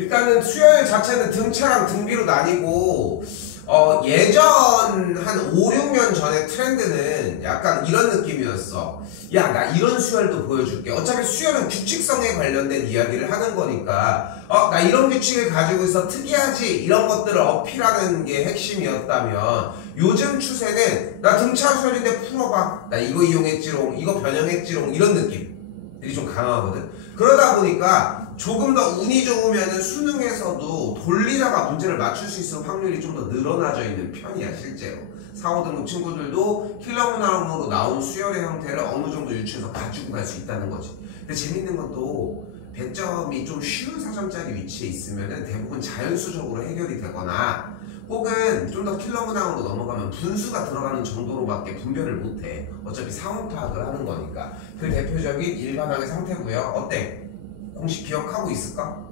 일단은 수요일 자체는 등차랑 등비로 나뉘고 예전 한 5, 6년 전의 트렌드는 약간 이런 느낌이었어. 야, 나 이런 수열도 보여줄게. 어차피 수열은 규칙성에 관련된 이야기를 하는 거니까 나 이런 규칙을 가지고 있어 특이하지, 이런 것들을 어필하는 게 핵심이었다면, 요즘 추세는 나 등차 수열인데 풀어봐, 나 이거 이용했지롱, 이거 변형했지롱, 이런 느낌들이 좀 강하거든. 그러다 보니까 조금 더 운이 좋으면 수능에서도 돌리다가 문제를 맞출 수 있을 확률이 좀 더 늘어나져 있는 편이야, 실제로. 4, 5등급 친구들도 킬러 문항으로 나온 수열의 형태를 어느 정도 유추해서 가지고 갈 수 있다는 거지. 근데 재밌는 건 또 배점이 좀 쉬운 4점짜리 위치에 있으면 대부분 자연수적으로 해결이 되거나, 혹은 좀 더 킬러 문항으로 넘어가면 분수가 들어가는 정도로밖에 분별을 못해. 어차피 상호 파악을 하는 거니까. 그 대표적인 일반항의 상태고요. 어때? 공식 기억하고 있을까?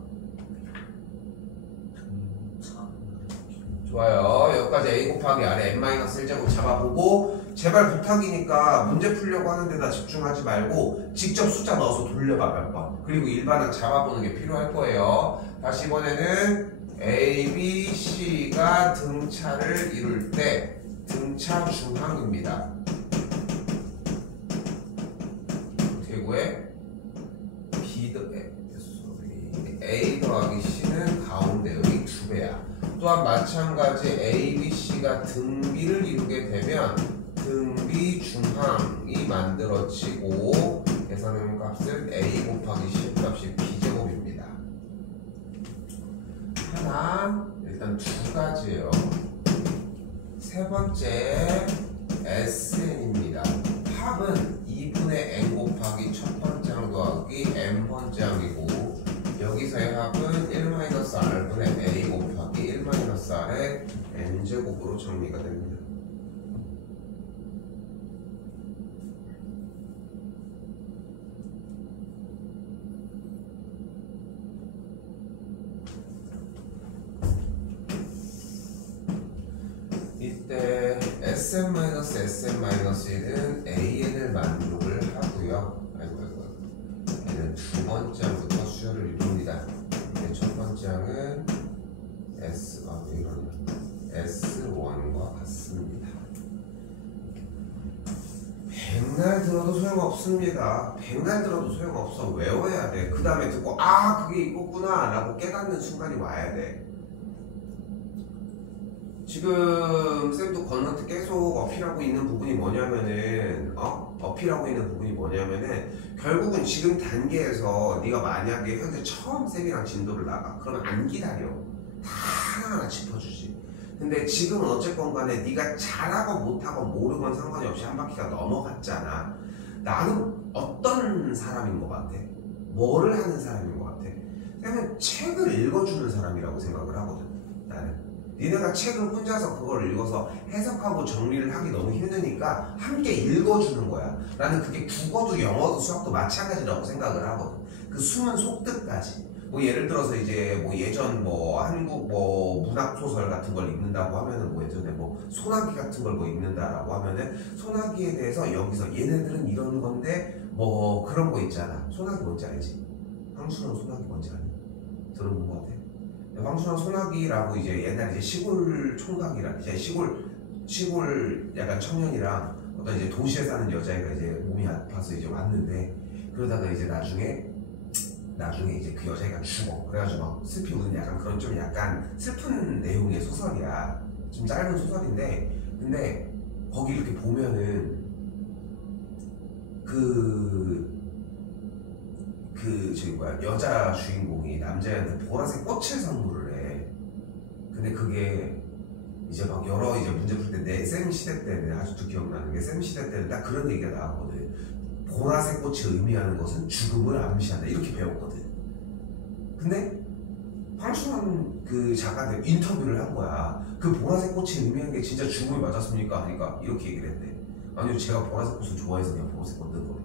좋아요. 여기까지 a 곱하기 아래 n-1제곱 잡아보고, 제발 부탁이니까 문제 풀려고 하는 데다 집중하지 말고 직접 숫자 넣어서 돌려봐, 몇 번. 그리고 일반항 잡아보는 게 필요할 거예요. 다시 이번에는 A, B, C가 등차를 이룰 때 등차 중항입니다. 어떻게 구해? A 더하기 C는 가운데 여기 2배야. 또한 마찬가지 A, B, C가 등비를 이루게 되면 등비 중항이 만들어지고, 계산한 값은 A 곱하기 C 값이 B제곱입니다. 하나, 일단 2가지예요. 세 번째 SN입니다. 합은 2분의 N 곱하기 첫 번째 항 더하기 N번째 항이고, 여기서의 합은 1-R분의 A 곱하기 1-R의 N제곱으로 정리가 됩니다. 이때 Sn-Sn-1은 AN을 만족을 하고요. 얘는 두 번째 항부터 수열을 이룹니다. 첫 번째 항은 S1과 같습니다. 백날 들어도 소용없습니다. 백날 들어도 소용없어. 외워야 돼. 그 다음에 듣고 그게 이거구나 라고 깨닫는 순간이 와야 돼. 지금 쌤도 건너트 계속 어필하고 있는 부분이 뭐냐면은 결국은 지금 단계에서 네가 만약에 현재 처음 쌤이랑 진도를 나가, 그러면 안 기다려. 다 하나하나 짚어주지. 근데 지금은 어쨌건 간에 네가 잘하건 못하건 모르건 상관이 없이 한 바퀴가 넘어갔잖아. 나는 어떤 사람인 것 같아? 뭐를 하는 사람인 것 같아? 쌤은 책을 읽어주는 사람이라고 생각을 하거든. 나는 니네가 책을 혼자서 그걸 읽어서 해석하고 정리를 하기 너무 힘드니까 함께 읽어주는 거야. 나는 그게 국어도 영어도 수학도 마찬가지라고 생각을 하거든. 그 숨은 속뜻까지. 예를 들어서 이제 예전 한국 문학 소설 같은 걸 읽는다고 하면은 예전에 소나기 같은 걸 읽는다라고 하면은 소나기에 대해서 여기서 얘네들은 이런 건데 그런 거 있잖아. 소나기 뭔지 알지? 황순원 소나기 뭔지 아니? 들어본 거 같아? 황순원 소나기라고 이제 옛날 이제 시골 총각이랑 이제 시골 약간 청년이랑 어떤 이제 도시에 사는 여자애가 이제 몸이 아파서 이제 왔는데, 그러다가 이제 나중에 이제 그 여자애가 죽어. 그래가지고 막 슬피 우는 약간 그런 좀 약간 슬픈 내용의 소설이야. 좀 짧은 소설인데, 근데 거기 이렇게 보면은 여자 주인공이 남자애한테 보라색 꽃을 선물을 해. 근데 그게 이제 막 여러 이제 문제 풀 때 내 쌤 시대 때는 아직도 기억나는 게, 쌤 시대 때는 딱 그런 얘기가 나왔거든. 보라색 꽃이 의미하는 것은 죽음을 암시한다, 이렇게 배웠거든. 근데 황순원 그 작가한테 인터뷰를 한 거야. 그 보라색 꽃이 의미하는 게 진짜 죽음이 맞았습니까? 하니까 이렇게 얘기를 했대. 아니요, 제가 보라색 꽃을 좋아해서 그냥 보라색 꽃 뜬 거래.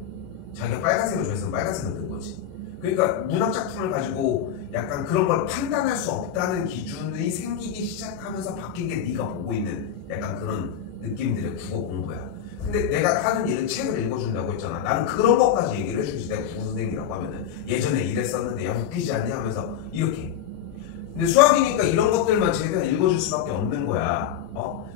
자기가 빨간색을 좋아해서 빨간색을 뜬 거지. 그러니까 문학작품을 가지고 약간 그런 걸 판단할 수 없다는 기준이 생기기 시작하면서 바뀐 게 네가 보고 있는 약간 그런 느낌들의 국어 공부야. 근데 내가 하는 일은 책을 읽어준다고 했잖아. 나는 그런 것까지 얘기를 해주지. 내가 국어 선생이라고 하면은 예전에 이랬었는데 야 웃기지 않냐 하면서 이렇게. 근데 수학이니까 이런 것들만 최대한 읽어줄 수밖에 없는 거야.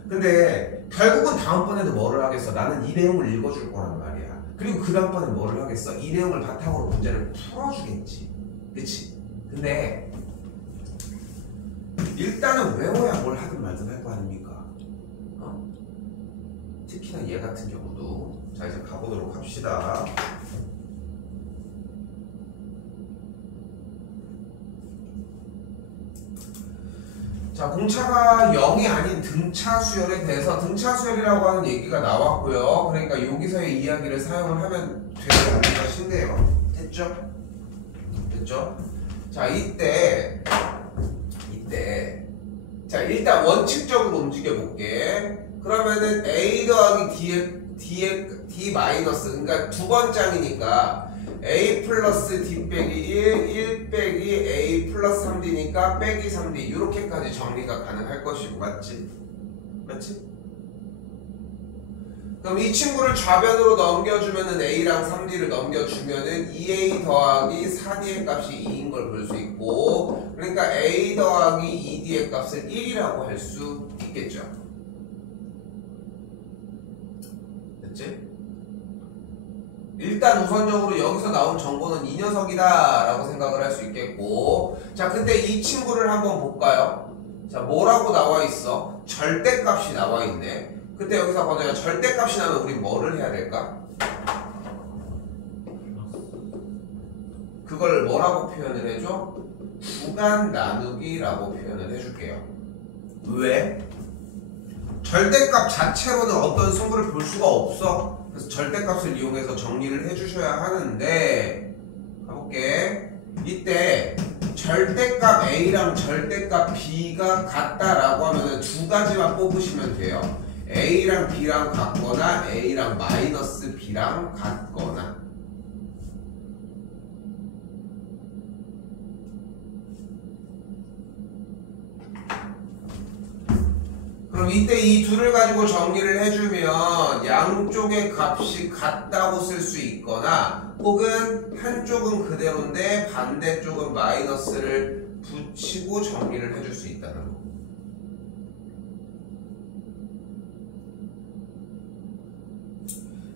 근데 결국은 다음번에도 뭐를 하겠어? 나는 이 내용을 읽어줄 거란 말이야. 그리고 그 다음번에 뭐를 하겠어? 이 내용을 바탕으로 문제를 풀어주겠지. 그치? 근데 일단은 외워야 뭘 하든 말든 할 거 아닙니까? 특히나 얘 같은 경우도. 자, 이제 가보도록 합시다. 자, 공차가 0이 아닌 등차 수열에 대해서 등차 수열이라고 하는 얘기가 나왔고요. 그러니까 여기서의 이야기를 사용을 하면 되지 않을까 싶네요. 됐죠? 됐죠? 자, 이때 자, 일단 원칙적으로 움직여 볼게. 그러면은 A 더하기 D 마이너스, 그러니까 두 번장이니까 A 플러스 D 빼기 1 빼기 A 플러스 3D니까 빼기 3D, 이렇게까지 정리가 가능할 것이고, 맞지? 맞지? 그럼 이 친구를 좌변으로 넘겨주면은 A랑 3D를 넘겨주면은 2A 더하기 4D의 값이 2인 걸 볼 수 있고, 그러니까 A 더하기 2D의 값을 1이라고 할 수 있겠죠. 됐지? 일단 우선적으로 여기서 나온 정보는 이 녀석이다 라고 생각을 할 수 있겠고, 자, 근데 이 친구를 한번 볼까요? 자, 뭐라고 나와 있어? 절대값이 나와 있네. 그때 여기서 보면 절대값이 나면 우리 뭐를 해야 될까? 그걸 뭐라고 표현을 해줘? 구간 나누기라고 표현을 해줄게요. 왜? 절대값 자체로는 어떤 승부를 볼 수가 없어. 그래서 절대값을 이용해서 정리를 해주셔야 하는데, 가볼게. 이때 절대값 A랑 절대값 B가 같다라고 하면 두 가지만 뽑으시면 돼요. A랑 B랑 같거나 A랑 마이너스 B랑 같거나. 그럼 이때 이 둘을 가지고 정리를 해주면 양쪽의 값이 같다고 쓸 수 있거나, 혹은 한쪽은 그대로인데 반대쪽은 마이너스를 붙이고 정리를 해줄 수 있다는 거.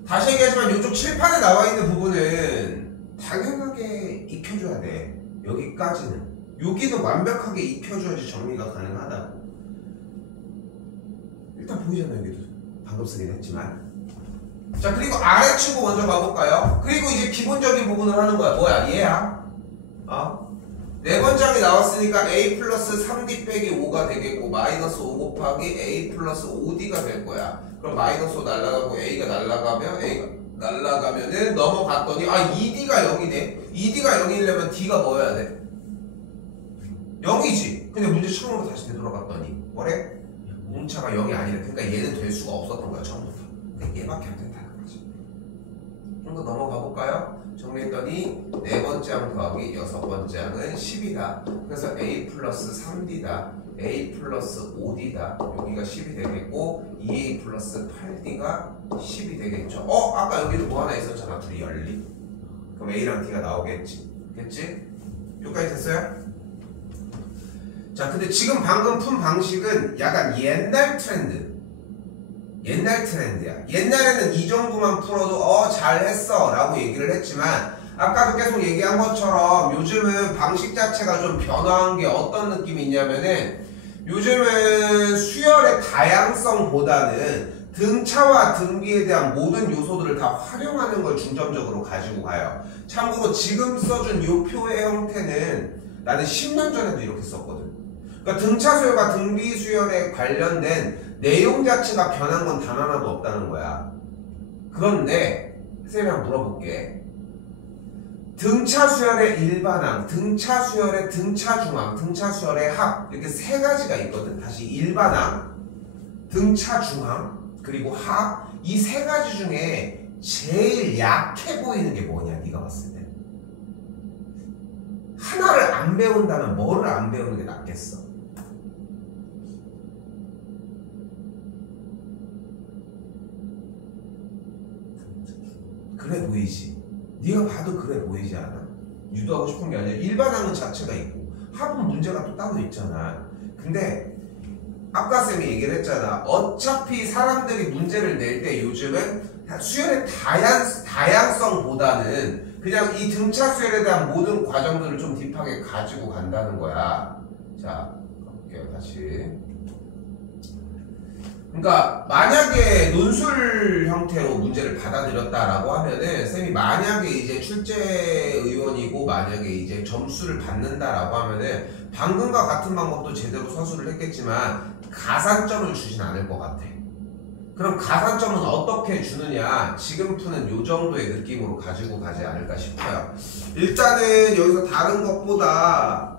다시 얘기하지만 이쪽 칠판에 나와 있는 부분은 당연하게 익혀줘야 돼. 여기까지는. 여기도 완벽하게 익혀줘야지 정리가 가능하다고. 일단 보이잖아요. 여기도 방금 쓰긴 했지만. 자, 그리고 아래치고 먼저 가볼까요? 그리고 이제 기본적인 부분을 하는 거야. 뭐야? 얘야. 네 번장이 나왔으니까 A 플러스 3D 빼기 5가 되겠고, 마이너스 5 곱하기 A 플러스 5D가 될 거야. 그럼 마이너스 5 날라가고 A가 날라가면은 넘어갔더니 2D가 0이네. 2D가 0이려면 D가 뭐여야 돼? 0이지. 근데 문제 처음으로 다시 되돌아갔더니 뭐래? 공차가 0이 아니래. 그러니까 얘는 될 수가 없었던 거야, 처음부터. 그러니까 얘밖에 안 된다는 거지. 좀 더 넘어가 볼까요? 정리했더니 네 번째 항 더하기 여섯 번째 항은 10이다. 그래서 A 플러스 3D다. A 플러스 5D다. 여기가 10이 되겠고, 2A 플러스 8D가 10이 되겠죠. 아까 여기도 뭐 하나 있었잖아. 둘이 열리. 그럼 A랑 D가 나오겠지. 됐지? 여기까지 됐어요? 자, 근데 지금 방금 푼 방식은 약간 옛날 트렌드야. 옛날에는 이 정도만 풀어도 잘했어 라고 얘기를 했지만, 아까도 계속 얘기한 것처럼 요즘은 방식 자체가 좀 변화한 게 어떤 느낌이 있냐면은, 요즘은 수열의 다양성보다는 등차와 등비에 대한 모든 요소들을 다 활용하는 걸 중점적으로 가지고 가요. 참고로 지금 써준 요 표의 형태는 나는 10년 전에도 이렇게 썼거든. 그러니까 등차 수열과 등비 수열에 관련된 내용 자체가 변한 건 단 하나도 없다는 거야. 그런데 쌤이 한번 물어볼게. 등차 수열의 일반항, 등차 수열의 등차 중항, 등차 수열의 합, 이렇게 세 가지가 있거든. 다시 일반항, 등차 중항, 그리고 합. 이 세 가지 중에 제일 약해 보이는 게 뭐냐, 네가 봤을 때? 하나를 안 배운다면 뭐를 안 배우는 게 낫겠어? 그래 보이지. 네가 봐도 그래 보이지 않아? 유도하고 싶은 게 아니라 일반항은 자체가 있고 합은 문제가 또 따로 있잖아. 근데 아까 쌤이 얘기를 했잖아. 어차피 사람들이 문제를 낼 때 요즘은 수열의 다양성보다는 그냥 이 등차 수열에 대한 모든 과정들을 좀 딥하게 가지고 간다는 거야. 자, 가볼게요. 다시. 그러니까 만약에 논술 형태로 문제를 받아들였다라고 하면은 쌤이 만약에 이제 출제 의원이고 만약에 이제 점수를 받는다라고 하면은 방금과 같은 방법도 제대로 서술을 했겠지만 가산점을 주진 않을 것 같아. 그럼 가산점은 어떻게 주느냐? 지금 푸는 요 정도의 느낌으로 가지고 가지 않을까 싶어요. 일단은 여기서 다른 것보다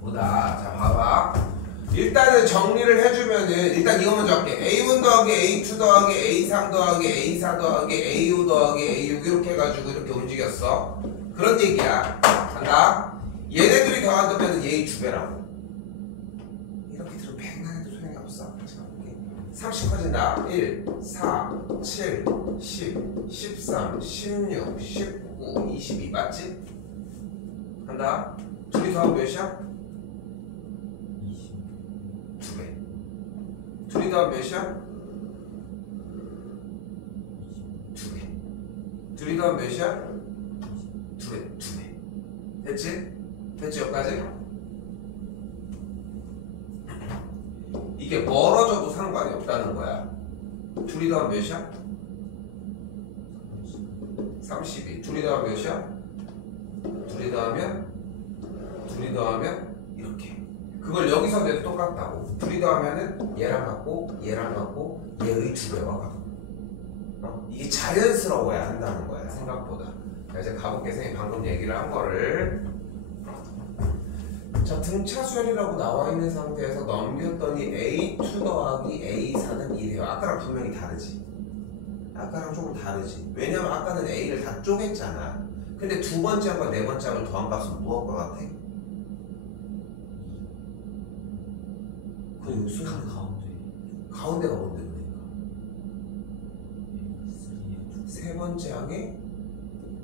보다. 자, 봐봐. 일단은 정리를 해주면은 일단 이거 먼저 할게. A1 더하기 A2 더하기 A3 더하기 A4 더하기 A5 더하기 A6 이렇게 해가지고 이렇게 움직였어. 그런 얘기야. 간다. 얘네들이 더한다면 얘의 2배라고. 이렇게 들으면 백날 해도 소용이 없어. 제가 볼게. 30 커진다. 1, 4, 7, 10, 13, 16, 19, 22 맞지? 간다. 둘이 더하면 몇이야? 2배. 둘이 더하면 몇이야? 2배. 둘이 더하면 몇이야? 2배. 2배. 됐지? 됐지? 여기까지? 이게 멀어져도 상관이 없다는 거야. 둘이 더하면 몇이야? 32. 둘이 더하면 몇이야? 둘이 더하면 이렇게. 그걸 여기서 내도 똑같다고. 둘이 더하면은 얘랑 같고 얘랑 같고 얘의 2배와 같고. 이게 자연스러워야 한다는 거야 생각보다. 자, 이제 가볼게. 선생님 방금 얘기를 한 거를. 자, 등차 수열이라고 나와 있는 상태에서 넘겼더니 A2 더하기 A4는 1이에요. 아까랑 분명히 다르지. 아까랑 조금 다르지. 왜냐면 아까는 A를 다 쪼갰잖아. 근데 두 번째 항과 네 번째 항을 더한 값은 무엇과 같아? 그럼 여기 가운데가 뭔데 그러니까? 세 번째 항의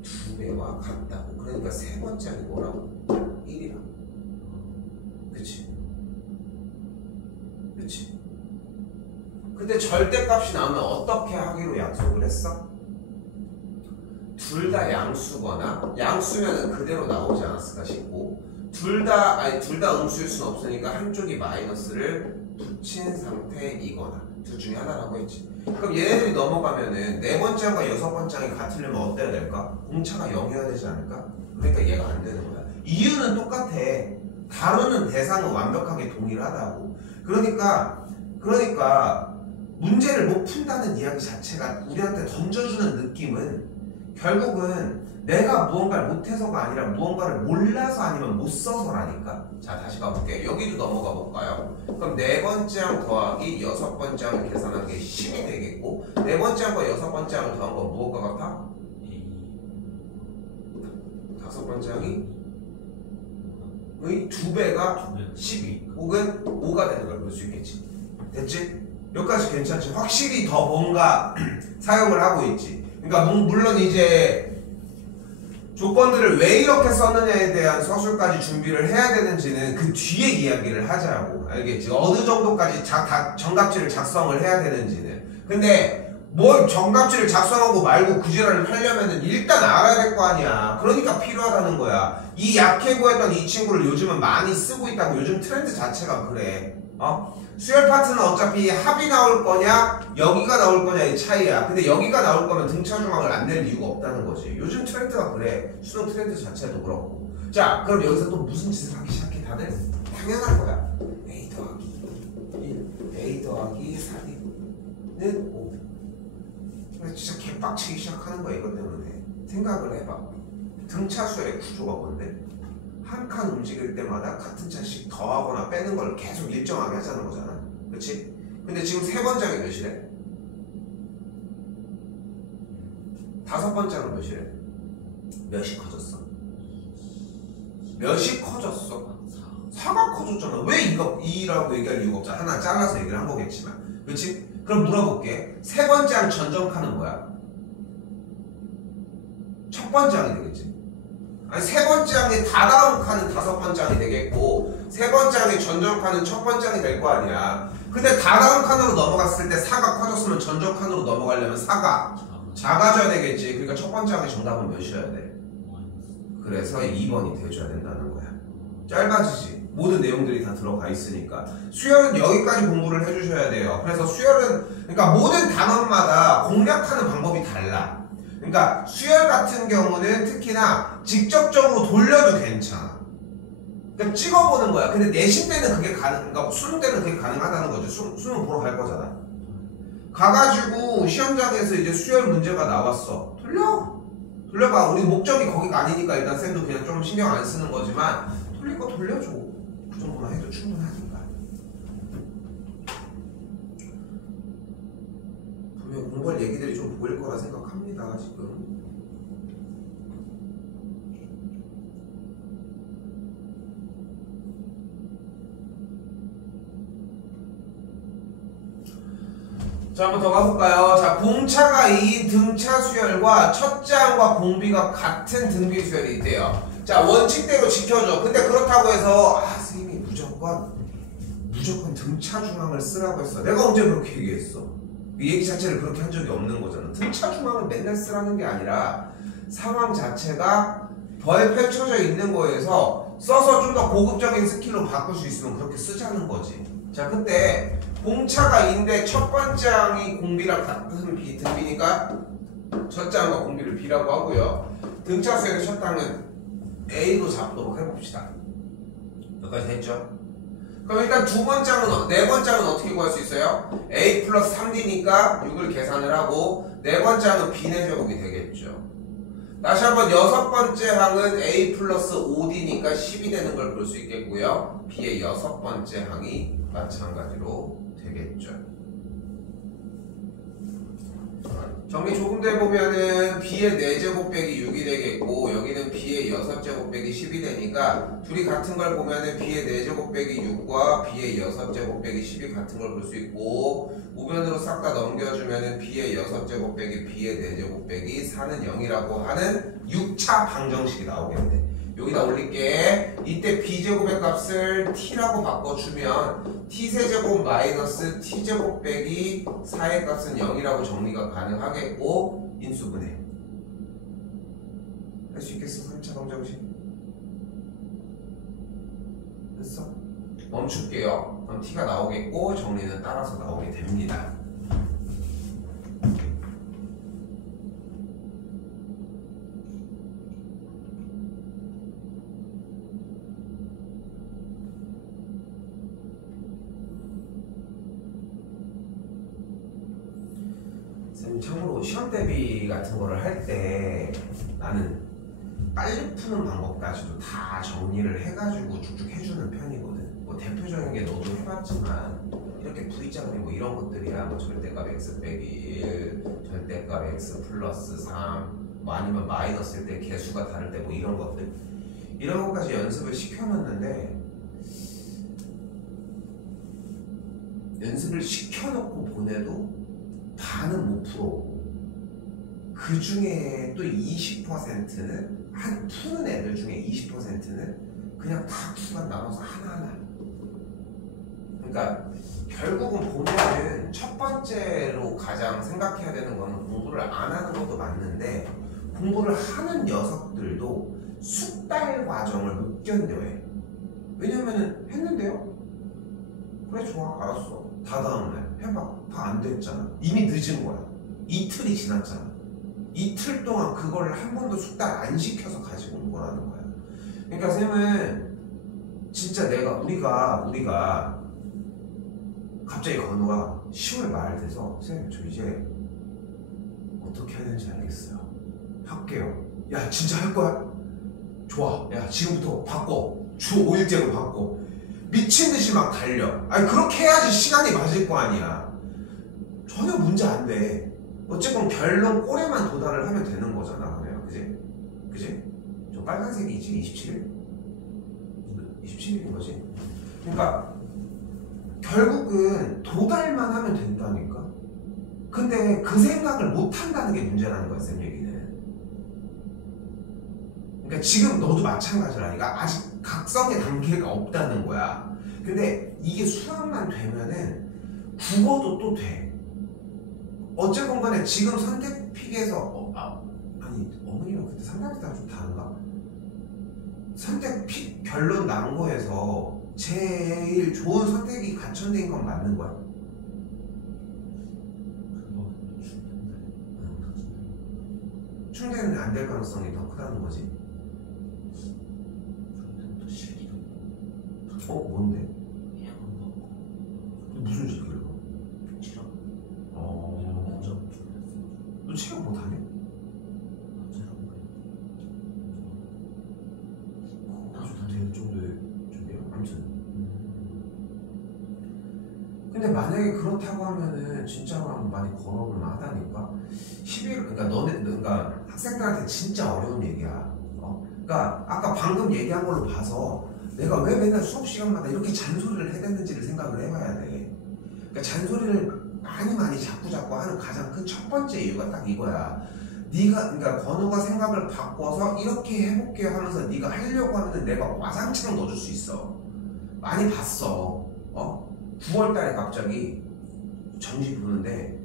2배와 같다고. 그러니까 세 번째 항이 뭐라고? 1이라고. 그치? 그치? 근데 절대값이 나오면 어떻게 하기로 약속을 했어? 둘 다 양수거나 양수면은 그대로 나오지 않았을까 싶고 둘 다 음수일 수는 없으니까 한쪽이 마이너스를 붙인 상태이거나 둘 중에 하나라고 했지. 그럼 얘네들이 넘어가면은 네 번째 항과 여섯 번째 항이 같으려면 어때야 될까? 공차가 0이어야 되지 않을까? 그러니까 얘가 안 되는 거야. 이유는 똑같아. 다루는 대상은 완벽하게 동일하다고. 그러니까 문제를 못 푼다는 이야기 자체가 우리한테 던져주는 느낌은 결국은 내가 무언가를 못해서가 아니라 무언가를 몰라서 아니면 못 써서라니까. 자, 다시 가볼게. 여기도 넘어가 볼까요? 그럼 네 번째 항 더하기 여섯 번째 항을 계산한 게 10이 되겠고 네 번째 항과 여섯 번째 항을 더한 건 무엇과 같아? 다섯 번째 항이 의 2배가 12 혹은 5가 되는 걸 볼 수 있겠지. 됐지? 여기까지 괜찮지? 확실히 더 뭔가 사용을 하고 있지. 그러니까 물론 이제 조건들을 왜 이렇게 썼느냐에 대한 서술까지 준비를 해야 되는지는 그 뒤에 이야기를 하자고. 알겠지? 어느 정도까지 정답지를 작성을 해야 되는지는. 근데 뭘 정답지를 작성하고 말고 그 지랄을 하려면은 일단 알아야 될 거 아니야. 그러니까 필요하다는 거야. 이 약해 보였던 이 친구를 요즘은 많이 쓰고 있다고. 요즘 트렌드 자체가 그래. 수열 파트는 어차피 합이 나올 거냐 여기가 나올 거냐의 차이야. 근데 여기가 나올 거면 등차 중앙을 안 낼 이유가 없다는 거지. 요즘 트렌드가 그래. 수능 트렌드 자체도 그렇고. 자, 그럼 여기서 또 무슨 짓을 하기 시작해 다들? 당연한 거야. A 더하기 1, A 더하기 4B는 5. 진짜 개빡치기 시작하는 거야. 이것 때문에. 생각을 해봐. 등차 수열의 구조가 뭔데? 한 칸 움직일 때마다 같은 차씩 더하거나 빼는 걸 계속 일정하게 하자는 거잖아. 그치? 근데 지금 세 번째가 몇이래? 다섯 번째는 몇이래? 몇이 커졌어? 몇이 커졌어? 4가 커졌잖아. 왜 이거 2라고 얘기할 이유가 없잖아. 하나 잘라서 얘기를 한 거겠지만. 그치? 그럼 물어볼게. 세 번째 항 전정칸은 뭐야? 첫 번째 항이 되겠지. 아니 세 번째 항의 다다음 칸은 다섯 번째 항이 되겠고 세 번째 항의 전정칸은 첫 번째 항이 될 거 아니야. 근데 다다음 칸으로 넘어갔을 때 4가 커졌으면 전정칸으로 넘어가려면 4가 작아져야 되겠지. 그러니까 첫 번째 항의 정답은 몇이어야 돼? 그래서 2번이 돼줘야 된다는 거야. 짧아지지. 모든 내용들이 다 들어가 있으니까. 수열은 여기까지 공부를 해주셔야 돼요. 그래서 수열은 그러니까 모든 단원마다 공략하는 방법이 달라. 그러니까 수열 같은 경우는 특히나 직접적으로 돌려도 괜찮아. 그러니까 찍어보는 거야. 근데 내신 때는 그게 그러니까 수능 때는 그게 가능하다는 거죠. 수능 보러 갈 거잖아. 가가지고 시험장에서 이제 수열 문제가 나왔어. 돌려봐. 우리 목적이 거기가 아니니까 일단 쌤도 그냥 좀 신경 안 쓰는 거지만 돌릴 거 돌려줘. 그 정도만 해도 충분하니까. 분명 공부할 얘기들이 좀 보일 거라 생각합니다. 지금. 자, 한번 더 가볼까요? 자, 공차가 2인 등차 수열과 첫째 항과 공비가 같은 등비 수열이 있대요. 자, 원칙대로 지켜줘. 근데 그렇다고 해서 선생님이 무조건 등차 중항을 쓰라고 했어. 내가 언제 그렇게 얘기했어? 이 얘기 자체를 그렇게 한 적이 없는 거잖아. 등차 중항을 맨날 쓰라는 게 아니라 상황 자체가 펼쳐져 있는 거에서 써서 좀 더 고급적인 스킬로 바꿀 수 있으면 그렇게 쓰자는 거지. 자, 그때 공차가 2인데 첫 번째 항이 공비랑 같은 등비니까 첫째 항과 공비를 B라고 하고요. 등차 수열의 첫 항은 A로 잡도록 해봅시다. 여기까지 됐죠? 그럼 일단 두 번째 항은, 네 번째 항은 어떻게 구할 수 있어요? A 플러스 3D니까 6을 계산을 하고 네 번째 항은 B의 제곱이 되겠죠. 다시 한번 여섯 번째 항은 A 플러스 5D니까 10이 되는 걸 볼 수 있겠고요. B의 여섯 번째 항이 마찬가지로 되겠죠. 정리 조금 더 해보면은 B의 4제곱 빼기 6이 되겠고 여기는 B의 6제곱 빼기 10이 되니까 둘이 같은 걸 보면은 B의 4제곱 빼기 6과 B의 6제곱 빼기 10이 같은 걸 볼 수 있고 우변으로 싹 다 넘겨주면은 B의 6제곱 빼기 B의 4제곱 빼기 4는 0이라고 하는 6차 방정식이 나오겠네. 여기다 올릴게. 이때 B제곱의 값을 T라고 바꿔주면 T세제곱 마이너스 T제곱 빼기 4의 값은 0이라고 정리가 가능하겠고 인수분해 할 수 있겠어? 3차 방정식 됐어? 멈출게요. 그럼 T가 나오겠고 정리는 따라서 나오게 됩니다. 참고로 시험 대비 같은 거를 할 때 나는 빨리 푸는 방법까지도 다 정리를 해가지고 쭉쭉 해주는 편이거든. 뭐 대표적인 게 너도 해봤지만 이렇게 V자그림 뭐 이런 것들이야. 뭐 절대값 x 빼기 1, 절대값 x 플러스 3, 뭐 아니면 마이너스일 때 개수가 다를 때 뭐 이런 것들 이런 것까지 연습을 시켜놨는데 연습을 시켜놓고 보내도 다는 못 풀어오고 그 중에 또 20%는 한 푸는 애들 중에 20%는 그냥 다 수만 나눠서 하나하나. 그러니까 결국은 보면은 첫 번째로 가장 생각해야 되는 거는 공부를 안 하는 것도 맞는데 공부를 하는 녀석들도 숙달 과정을 못 견뎌해. 왜냐면은 했는데요? 그래 좋아 알았어. 다 다음날 해봐. 다 안 됐잖아. 이미 늦은 거야. 이틀이 지났잖아. 이틀 동안 그걸 한 번도 숙달 안 시켜서 가지고 온 거라는 거야. 그러니까 쌤은 진짜 진짜 우리가 갑자기 건우가 10월 말 돼서 선생님 저 이제 어떻게 해야 되는지 알겠어요. 할게요. 야 진짜 할 거야? 좋아. 야 지금부터 바꿔. 주 5일제로 바꿔. 미친 듯이 막 달려. 아니 그렇게 해야지 시간이 맞을 거 아니야. 전혀 문제 안 돼. 어쨌건 결론 꼴에만 도달을 하면 되는 거잖아. 그래요. 그지? 저 빨간색이지? 27일인 거지? 그러니까 결국은 도달만 하면 된다니까? 근데 그 생각을 못 한다는 게 문제라는 거야, 쌤 얘기는. 그러니까 지금 너도 마찬가지라니까. 아직 각성의 단계가 없다는 거야. 근데 이게 수학만 되면은 국어도 또 돼. 어쨌건 간에 지금 선택픽에서 아니 어머니랑 그때 상담할 때랑 좀 다른가? 선택픽 결론 난 거에서 제일 좋은 선택이 갖춰진 건 맞는 거야? 충대는 안 될 가능성이 더 크다는 거지. 뭔데? 무슨 시기를 봐? 너 체력 못하냐? 될 정도의 준비야? 아무튼 근데 만약에 그렇다고 하면은 진짜로 하면 많이 걸어볼 만하다니까. 11, 그러니까 학생들한테 진짜 어려운 얘기야. 그러니까 아까 방금 얘기한 걸로 봐서 내가 왜 맨날 수업 시간마다 이렇게 잔소리를 해댔는지를 생각을 해봐야 돼. 그러니까 잔소리를 많이 자꾸 하는 가장 큰 첫 번째 이유가 딱 이거야. 그러니까 건우가 생각을 바꿔서 이렇게 해볼게 하면서 네가 하려고 하면은 내가 와장창 넣어줄 수 있어. 많이 봤어. 9월달에 갑자기 정시 보는데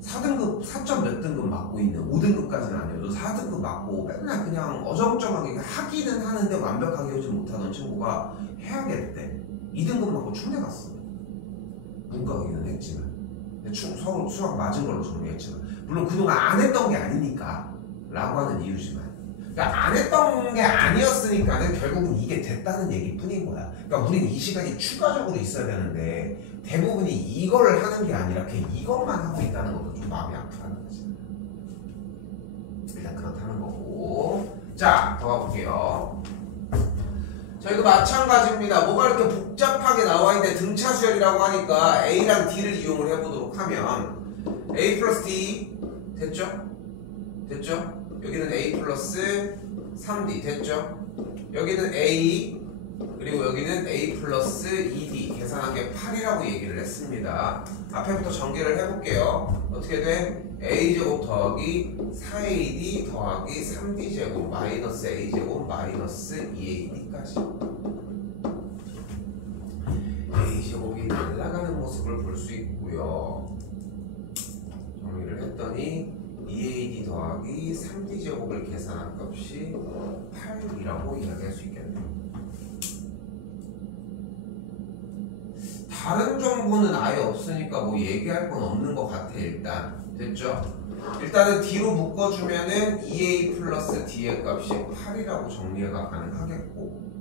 4등급 4점 몇 등급 맞고 있는 5등급까지는 아니어도 4등급 맞고 맨날 그냥 어정쩡하게 하기는 하는데 완벽하게 하지 못하던 친구가 해야겠대. 2등급 맞고 충대 갔어. 문과이기는 했지만 서로 수학 맞은 걸로 정리했지만 물론 그동안 안 했던 게 아니니까 라고 하는 이유지만, 그러니까 안 했던 게 아니었으니까는 결국은 이게 됐다는 얘기 뿐인 거야. 그러니까 우린 이 시간이 추가적으로 있어야 되는데 대부분이 이걸 하는 게 아니라 그냥 이것만 하고 있다는 것도 좀 마음이 아프다는 거지. 일단 그렇다는 거고. 자, 더 가볼게요. 자, 이거 마찬가지입니다. 뭐가 이렇게 복잡하게 나와 있는데 등차 수열이라고 하니까 A랑 D를 이용을 해보도록 하면 A 플러스 D 됐죠? 여기는 A 플러스 3D 됐죠? 여기는 A 그리고 여기는 A 플러스 2D 계산한 게 8이라고 얘기를 했습니다. 앞에부터 전개를 해볼게요. 어떻게 돼? A제곱 더하기 4AD 더하기 3D제곱 마이너스 A제곱 마이너스 2AD까지 A제곱이 날아가는 모습을 볼 수 있고요. 정리를 했더니 2AD 더하기 3D제곱을 계산한 값이 8이라고 이야기할 수 있겠네요. 다른 정보는 아예 없으니까 뭐 얘기할 건 없는 것 같아. 일단 됐죠? 일단은 D로 묶어주면은 2A 플러스 D의 값이 8이라고 정리가 가능하겠고,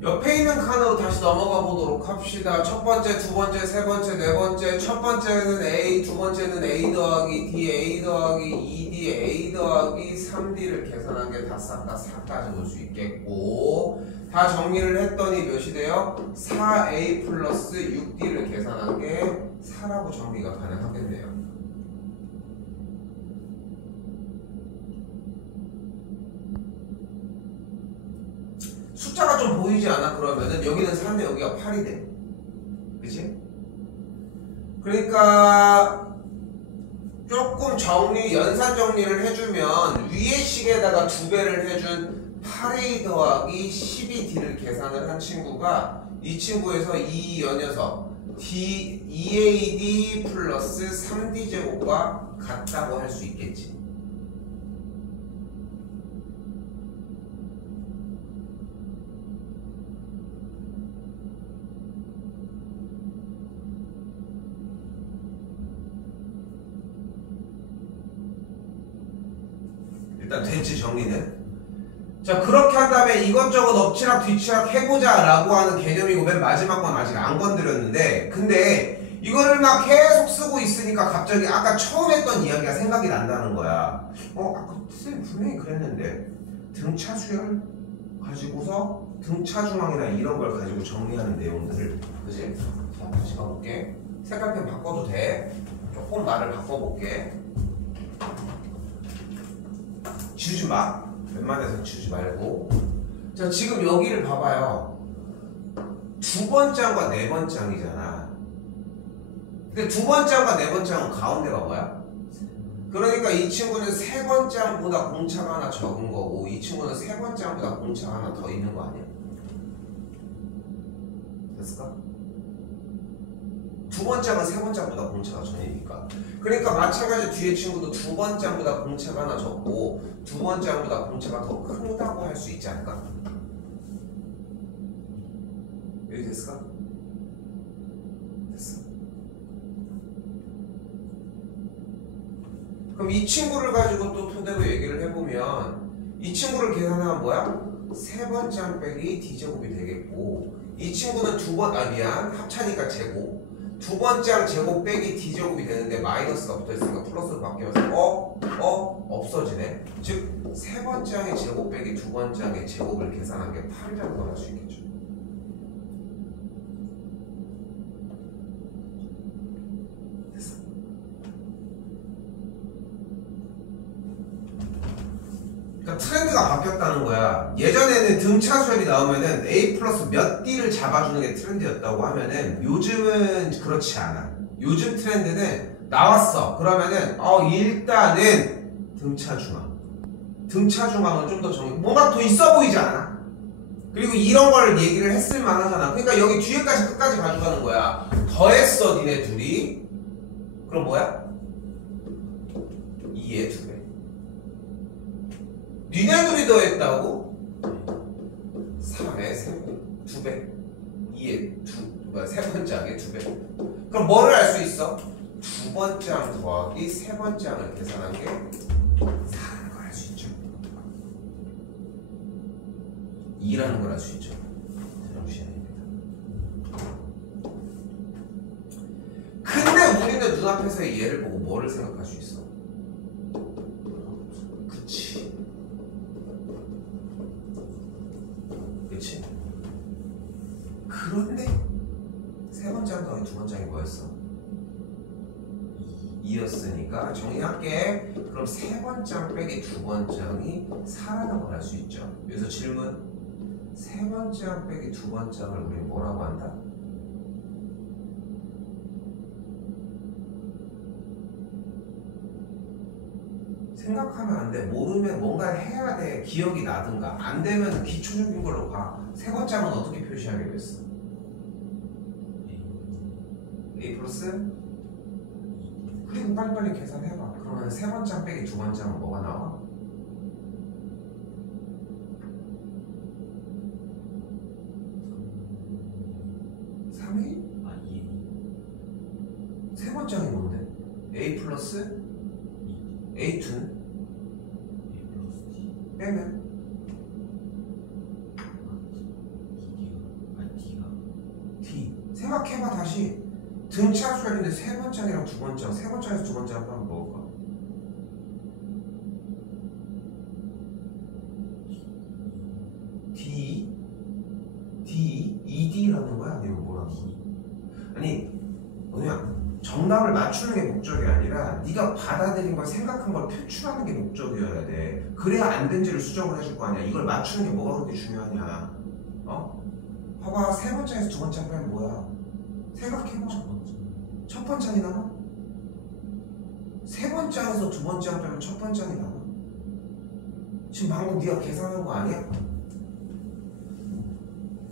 옆에 있는 칸으로 다시 넘어가 보도록 합시다. 첫 번째, 두 번째, 세 번째, 네 번째. 첫 번째는 A, 두 번째는 A 더하기 D, A 더하기 2D, A 더하기 3D를 계산한 게 다 싹 다 4까지 올 수 있겠고, 다 정리를 했더니 몇이 돼요? 4A 플러스 6D를 계산한 게 4라고 정리가 가능하겠네요. 숫자가 좀 보이지 않아? 그러면은 여기는 3에 여기가 8이 돼. 그치? 그러니까 조금 연산 정리를 해주면 위의 식에다가 2배를 해준 8a 더하기 12d를 계산을 한 친구가 이 친구에서 이 녀석 d 2ad 플러스 3d 제곱과 같다고 할 수 있겠지. 일단 됐지 정리는. 자 그렇게 한 다음에 이것저것 엎치락 뒤치락 해보자 라고 하는 개념이고 맨 마지막 건 아직 안 건드렸는데 근데 이거를 막 계속 쓰고 있으니까 갑자기 아까 처음 했던 이야기가 생각이 난다는 거야. 아까 쌤 분명히 그랬는데 등차 수열 가지고서 등차 중앙이나 이런 걸 가지고 정리하는 내용들 그지? 자 다시 가볼게. 색깔펜 바꿔도 돼. 조금 말을 바꿔볼게. 지우지 마. 웬만해서 지우지 말고. 자 지금 여기를 봐봐요. 두 번째 항과 네 번째 항이잖아. 근데 두 번째 항과 네 번째 항은 가운데가 뭐야? 그러니까 이 친구는 세 번째 항보다 공차가 하나 적은 거고 이 친구는 세 번째 항보다 공차가 하나 더 있는 거 아니야? 됐을까? 두 번째 항은 세 번째 항보다 공차가 전이니까. 그러니까 마찬가지로 뒤에 친구도 두 번째 항보다 공차가 하나 적고 두 번째 항보다 공차가 더 크다고 할 수 있지 않을까? 여기 됐을까? 됐어. 그럼 이 친구를 가지고 또 토대로 얘기를 해보면 이 친구를 계산하면 뭐야? 세 번째 항 빼기 d제곱이 되겠고 이 친구는 합차니까 제곱 두 번째 항 제곱 빼기 d제곱이 되는데 마이너스가 붙어있으니까 플러스로 바뀌어서 없어지네. 즉 세 번째 항의 제곱 빼기 두 번째 항의 제곱을 계산한 게 8이라고 말할 수 있겠죠. 됐어. 그러니까 트렌드가 바뀌었다는 거야. 예전에는 등차 수열이 나오면은 A 플러스 몇 D를 잡아주는 게 트렌드였다고 하면은 요즘은 그렇지 않아. 요즘 트렌드는 나왔어. 그러면은 일단은 등차 중앙. 등차 중앙은 좀 더 뭔가 더 있어 보이지 않아? 그리고 이런 걸 얘기를 했을 만하잖아. 그러니까 여기 뒤에까지 끝까지 가져가는 거야. 더했어 니네 둘이. 그럼 뭐야? 2의 2배. 니네 둘이 더했다고? 3의 3배. 2배. 2의 세 번째 항의 2배. 그럼 뭐를 알 수 있어? 두 번째 항 더하기 세 번째 항을 계산한 게 4라는 걸 알 수 있죠. 2라는 걸 알 수 있죠. 제정신입니다. 근데 우리는 눈앞에서의 얘를 보고 뭐를 생각할 수 있어? 그치. 그치? 그런데 세 번째 항 더하기 두 번째 항이 뭐였어? 2였으니까 정리할게. 그럼 세 번째 항 빼기 두 번째 항이 4라는 걸 알 수 있죠. 여기서 질문. 세 번째 항 빼기 두 번째 항을 우리 뭐라고 한다? 생각하면 안 돼. 모르면 뭔가를 해야 돼. 기억이 나든가. 안 되면 기초적인 걸로 가. 세 번째 항은 어떻게 표시하기로 했어? A 플러스? 그리고 빨리빨리 계산해봐. 그러면 세 번째 항 빼기 두 번째 항은 뭐가 나와? 3이? 세 번째 항이 뭔데? A 플러스? A2는? 빼면? D. 생각해봐 다시. 등차 수열인데 세 번째 항이랑 두 번째 항. 세 번째 항에서 두 번째 항 하면 뭐일까? D? D? 2D라는 거야? 아니면 뭐라고? 아니 뭐냐, 정답을 맞추는 게 목적이 아니라 네가 받아들인 걸 생각한 걸 표출하는 게 목적이어야 돼. 그래야 안 된지를 수정을 해줄 거 아니야. 이걸 맞추는 게 뭐가 그렇게 중요하냐. 봐봐. 세 번째에서 두 번째 빼면 뭐야? 생각해봐. 첫 번째 항이 나와? 세 번째 항에서 두 번째 항 빼면 첫 번째 항이 나와? 지금 방금 네가 계산한 거 아니야?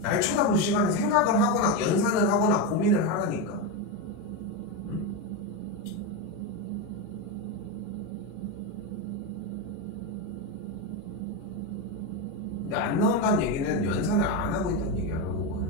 날 쳐다볼 시간에 생각을 하거나 연산을 하거나 고민을 하라니까. 응? 근데 안 나온다는 얘기는 연산을 안 하고 있다는 얘기야. 결국은.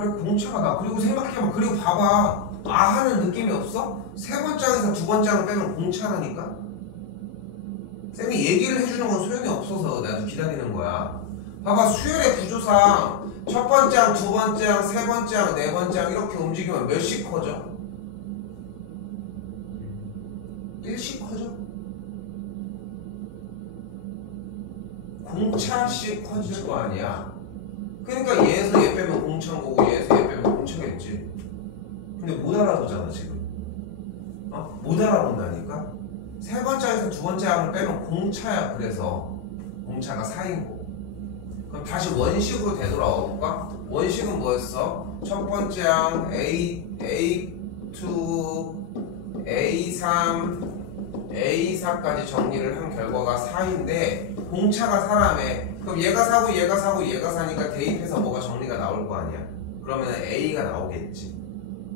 그래 공차가 나. 그리고 생각해봐. 그리고 봐봐. 아 하는 느낌이 없어? 세 번째 항에서 두 번째 항을 빼면 공차라니까? 쌤이 얘기를 해주는 건 소용이 없어서 나도 기다리는 거야. 봐봐 수열의 구조상 첫 번째 항, 두 번째 항, 세 번째 항, 네 번째 항 이렇게 움직이면 몇씩 커져? 1씩 커져? 공차씩 커질 거 아니야. 그러니까 얘에서 얘 빼면 공차인 거고 얘에서 얘 빼면 공차겠지. 근데 못 알아보잖아 지금. 못 알아본다니까? 세 번째 항에서 두 번째 항을 빼면 공차야. 그래서 공차가 4인 거고. 그럼 다시 원식으로 되돌아와 볼까? 원식은 뭐였어? 첫 번째 항 A2, A3, A4까지 정리를 한 결과가 4인데 공차가 4라며. 그럼 얘가 4고 얘가 4고 얘가 4니까 대입해서 뭐가 정리가 나올 거 아니야. 그러면 A가 나오겠지.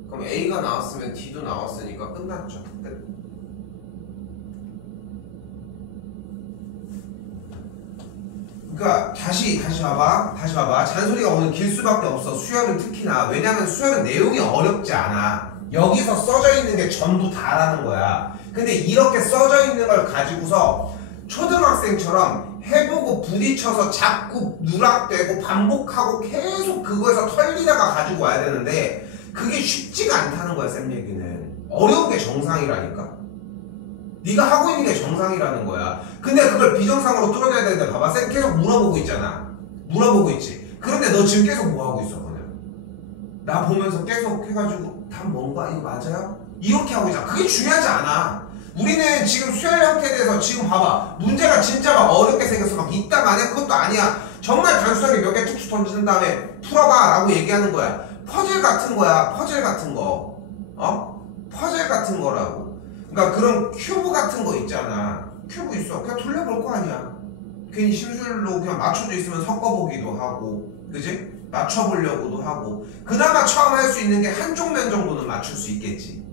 그럼 A가 나왔으면 D도 나왔으니까 끝났죠. 끝. 그러니까 다시 봐봐. 잔소리가 오늘 길 수밖에 없어. 수열은 특히나. 왜냐면 수열은 내용이 어렵지 않아. 여기서 써져 있는 게 전부 다라는 거야. 근데 이렇게 써져 있는 걸 가지고서 초등학생처럼 해보고 부딪혀서 자꾸 누락되고 반복하고 계속 그거에서 털리다가 가지고 와야 되는데 그게 쉽지가 않다는 거야. 쌤 얘기는 어려운 게 정상이라니까. 네가 하고 있는 게 정상이라는 거야. 근데 그걸 비정상으로 뚫어내야 되는데 봐봐. 쌤 계속 물어보고 있잖아. 물어보고 있지. 그런데 너 지금 계속 뭐 하고 있어? 그냥 나 보면서 계속 해가지고 답 뭔가? 이거 맞아요? 이렇게 하고 있잖아. 그게 중요하지 않아. 우리는 지금 수열 형태에 대해서 지금 봐봐. 문제가 진짜 막 어렵게 생겼어. 막 이따 만에 그것도 아니야. 정말 단순하게 몇 개 툭툭 던지는 다음에 풀어봐 라고 얘기하는 거야. 퍼즐 같은 거야. 퍼즐 같은 거. 퍼즐 같은 거라고. 그러니까 그런 큐브 같은 거 있잖아. 큐브 있어. 그냥 돌려볼 거 아니야. 괜히 심술로 그냥 맞춰져 있으면 섞어보기도 하고, 그지? 맞춰보려고도 하고. 그나마 처음 할 수 있는 게 한쪽 면 정도는 맞출 수 있겠지.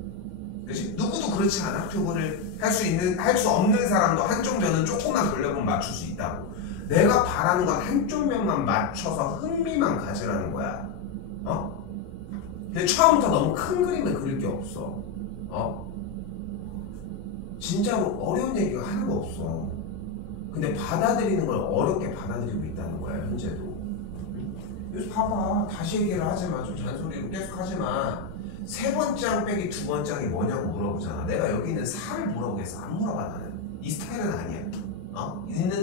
그지? 누구도 그렇지 않아? 큐브를 할 수 없는 사람도 한쪽 면은 조금만 돌려보면 맞출 수 있다고. 내가 바라는 건 한쪽 면만 맞춰서 흥미만 가지라는 거야. 근데 처음부터 너무 큰 그림을 그릴 게 없어. 진짜로 어려운 얘기가 하나도 없어. 근데 받아들이는 걸 어렵게 받아들이고 있다는 거야, 현재도. 그래서 봐봐. 다시 얘기를 하지만, 좀 잔소리로 계속 하지만, 세 번째 항 빼기 두 번째 항이 뭐냐고 물어보잖아. 내가 여기 있는 4를 물어보겠어. 안 물어봐, 나는. 이 스타일은 아니야.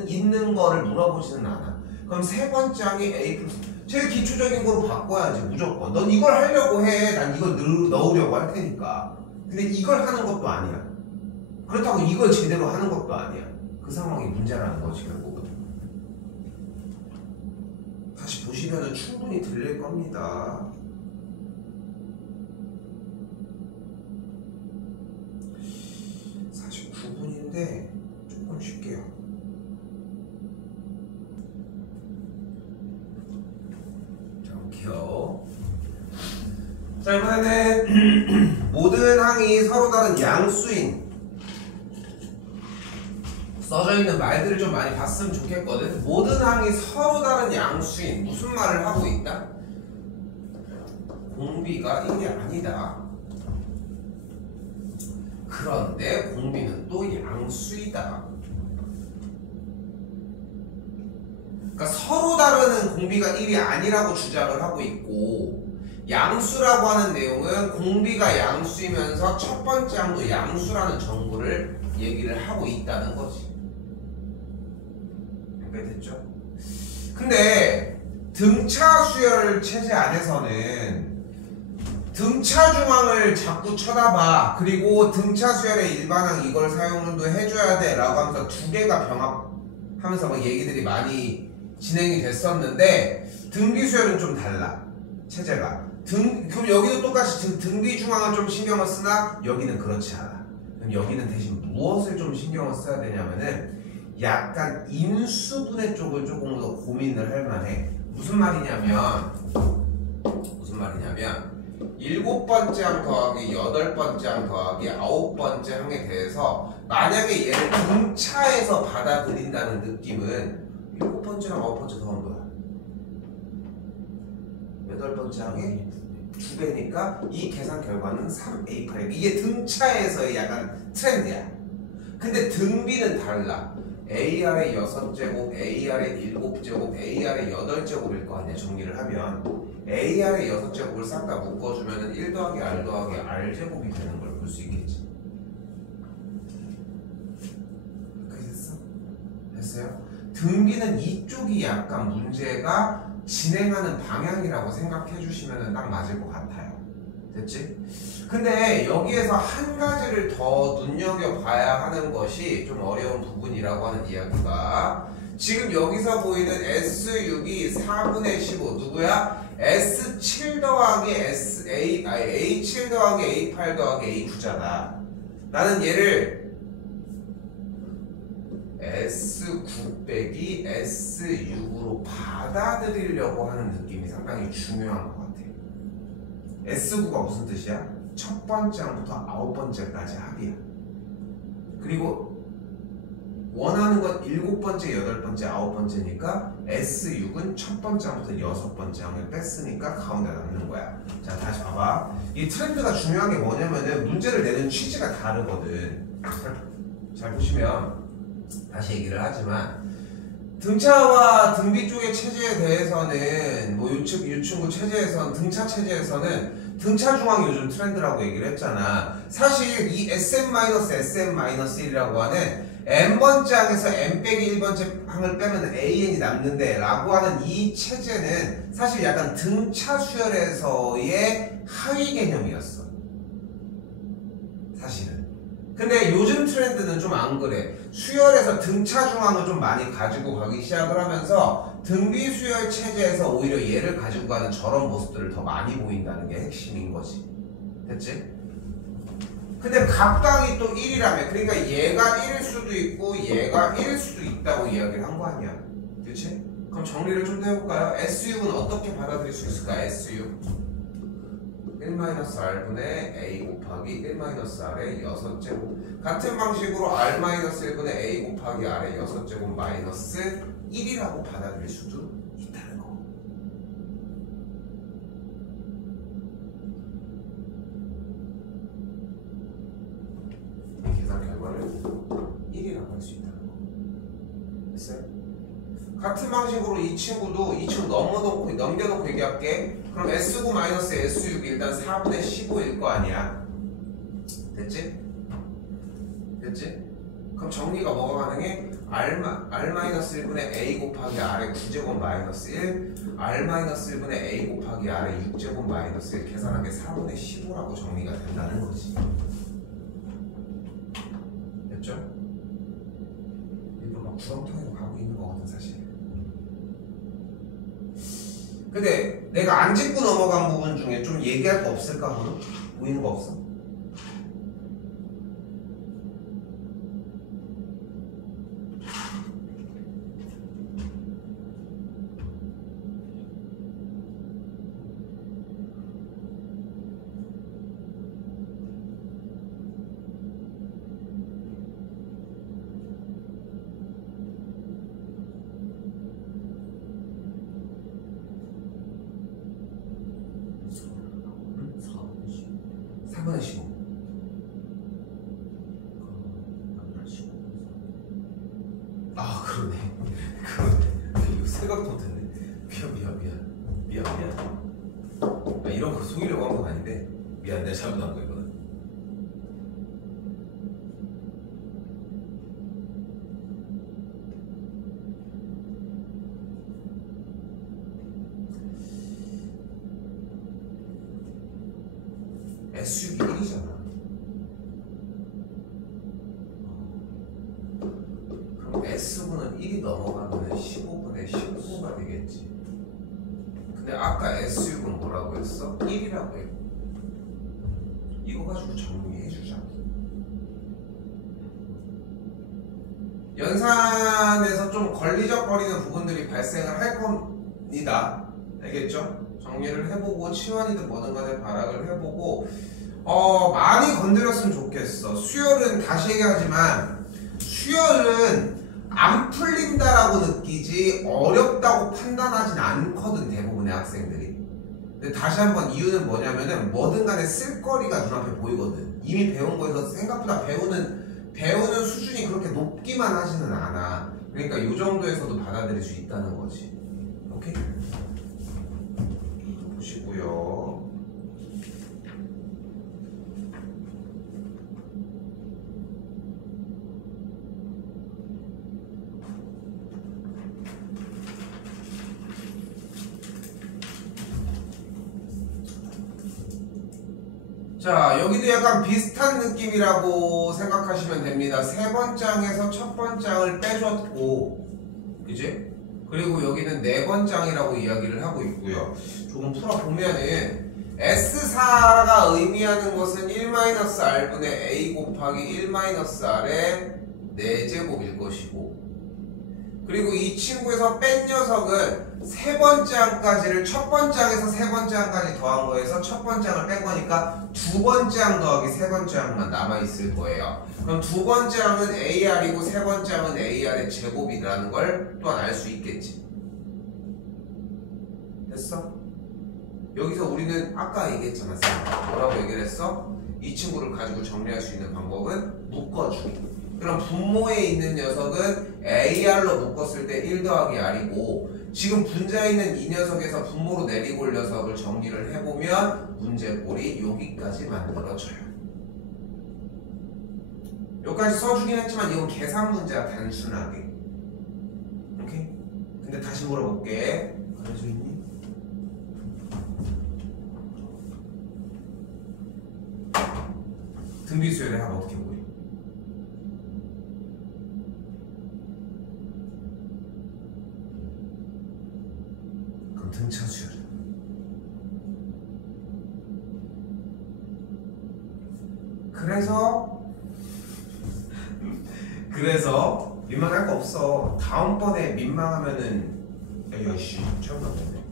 있는 거를 물어보지는 않아. 그럼 세 번째 항이 A 플러스. 제일 기초적인 거로 바꿔야지, 무조건. 넌 이걸 하려고 해. 난 이걸 넣으려고 할 테니까. 근데 이걸 하는 것도 아니야. 그렇다고 이걸 제대로 하는 것도 아니야. 그 상황이 문제라는 거지, 결국은. 다시 보시면은 충분히 들릴 겁니다. 사실 9분인데 조금 쉴게요. 자, 볼게요. 자, 이번에는 모든 항이 서로 다른 양수인 써져 있는 말들을 좀 많이 봤으면 좋겠거든. 모든 항이 서로 다른 양수인 무슨 말을 하고 있다? 공비가 1이 아니다. 그런데 공비는 또 양수이다. 그러니까 서로 다르는 공비가 1이 아니라고 주장을 하고 있고, 양수라고 하는 내용은 공비가 양수이면서 첫 번째 항도 양수라는 정보를 얘기를 하고 있다는 거지. 됐죠? 근데 등차 수열 체제 안에서는 등차 중앙을 자꾸 쳐다봐. 그리고 등차 수열의 일반항 이걸 사용도 해줘야 돼 라고 하면서 두 개가 병합하면서 막 얘기들이 많이 진행이 됐었는데, 등비 수열은 좀 달라. 체제가. 그럼 여기도 똑같이 등비 중앙을 좀 신경을 쓰나? 여기는 그렇지 않아. 그럼 여기는 대신 무엇을 좀 신경을 써야 되냐면은 약간 인수분해 쪽을 조금 더 고민을 할 만해. 무슨 말이냐면 7번째 항 더하기 8번째 항 더하기 9번째 항에 대해서 만약에 얘를 등차에서 받아들인다는 느낌은 7번째랑 9번째 더하면 뭐야? 8번째 항의 2배니까 이 계산 결과는 3A8. 이게 등차에서의 약간 트렌드야. 근데 등비는 달라. AR의 6제곱, AR의 7제곱, AR의 8제곱일 거 아니야. 정리를 하면 AR의 6제곱을 싹 다 묶어주면 1 더하기 R 더하기 R제곱이 되는 걸 볼 수 있겠지. 그렇게 됐어? 됐어요? 등비는 이쪽이 약간 문제가 진행하는 방향이라고 생각해 주시면 딱 맞을 것 같아요. 됐지? 근데 여기에서 한 가지를 더 눈여겨봐야 하는 것이 좀 어려운 부분이라고 하는 이야기가, 지금 여기서 보이는 S6이 4분의 15 누구야? S7 더하기 A7 더하기 A8 더하기 A9잖아. 나는 얘를 S9 빼기 S6으로 받아들이려고 하는 느낌이 상당히 중요한 것 같아. S9가 무슨 뜻이야? 첫 번째 항부터 9번째까지 합이야. 그리고 원하는 건 7번째, 8번째, 9번째니까 S6은 첫 번째 항부터 6번째 항을 뺐으니까 가운데 남는 거야. 자, 다시 봐봐. 이 트렌드가 중요한 게 뭐냐면은 문제를 내는 취지가 다르거든. 잘 보시면 다시 얘기를 하지만, 등차와 등비 쪽의 체제에 대해서는 뭐 유충구 체제에서는, 등차 체제에서는 등차 중앙이 요즘 트렌드라고 얘기를 했잖아. 사실 이 SM-SM-1이라고 하는 n번째 항에서 n 빼기 1번째 항을 빼면 an이 남는데 라고 하는 이 체제는 사실 약간 등차 수열에서의 하위 개념이었어, 사실은. 근데 요즘 트렌드는 좀 안 그래. 수열에서 등차 중앙을 좀 많이 가지고 가기 시작을 하면서 등비 수열 체제에서 오히려 얘를 가지고 가는 저런 모습들을 더 많이 보인다는 게 핵심인 거지. 됐지? 근데 각각이 또 1이라며. 그러니까 얘가 1일 수도 있고 얘가 1일 수도 있다고 이야기를 한 거 아니야. 그치? 그럼 정리를 좀 더 해볼까요? S6은 어떻게 받아들일 수 있을까? S6 1-R분의 A 곱하기 1-R의 6제곱. 같은 방식으로 R-1분의 A 곱하기 R의 6제곱 마이너스 1이라고 받아들일 수도 있다는 거. 이 계산 결과를 1이라고 할 수 있다는 거. 됐어요? 같은 방식으로 이 친구 넘겨놓고 얘기할게. 그럼 S9 마이너스 S6 일단 4분의 15일 거 아니야. 됐지? 됐지? 그럼 정리가 뭐가 가능해? R-1분의 A 곱하기 R의 9제곱 마이너스 1, R-1분의 A 곱하기 R의 6제곱 마이너스 1 계산한 게 4분의 15라고 정리가 된다는 거지. 됐죠? 일부러 막 구렁텅이로 가고 있는 거거든, 사실. 근데 내가 안 짚고 넘어간 부분 중에 좀 얘기할 거 없을까? 보이는 거 없어? 아, 그러네. 이거 생각도 못했네. 미안. 아, 이런 거 속이려고 한 건 아닌데 미안, 내가 잘못한 거 이거는. S6이 1이잖아. 그럼 S분은 1이 넘어가면 15분의 19가 되겠지. 근데 아까 S6은 뭐라고 했어? 1이라고 했고. 이거 가지고 정리해주자. 연산에서 좀 걸리적거리는 부분들이 발생을 할 겁니다. 알겠죠? 정리를 해보고 치환이든 뭐든 간에 발악을 해보고 많이 건드렸으면 좋겠어. 수열은 다시 얘기하지만 수열은 안 풀린다라고 느끼지 어렵다고 판단하진 않거든, 대부분의 학생들이. 근데 다시 한번 이유는 뭐냐면은 뭐든 간에 쓸거리가 눈앞에 보이거든. 이미 배운 거에서 생각보다 배우는 수준이 그렇게 높기만 하지는 않아. 그러니까 이 정도에서도 받아들일 수 있다는 거지. 오케이? 보시고요. 자, 여기도 약간 비슷한 느낌이라고 생각하시면 됩니다. 세 번장에서 첫 번장을 빼줬고, 그지? 그리고 여기는 네 번장이라고 이야기를 하고 있고요. 조금 풀어보면은 S4가 의미하는 것은 1-R분의 A 곱하기 1-R의 4제곱일 것이고, 그리고 이 친구에서 뺀 녀석은 세 번째 항까지를 첫 번째 항에서 세 번째 항까지 더한 거에서 첫 번째 항을 뺀 거니까 두 번째 항 더하기 세 번째 항만 남아있을 거예요. 그럼 두 번째 항은 AR이고 세 번째 항은 AR의 제곱이라는 걸 또한 알 수 있겠지. 됐어? 여기서 우리는 아까 얘기했잖아. 뭐라고 얘기를 했어? 이 친구를 가지고 정리할 수 있는 방법은 묶어주기. 그럼 분모에 있는 녀석은 AR로 묶었을 때 1 더하기 R이고, 지금 분자에 있는 이 녀석에서 분모로 내리고 올 녀석을 정리를 해보면 문제꼴이 여기까지 만들어져요. 여기까지 써주긴 했지만 이건 계산 문제야, 단순하게. 오케이? 근데 다시 물어볼게. 가르쳐 있니? 등비수열의 합 어떻게 보여? 등차 수열. 그래서 민망할 거 없어. 다음번에 민망하면은 야씨 처음 나왔네.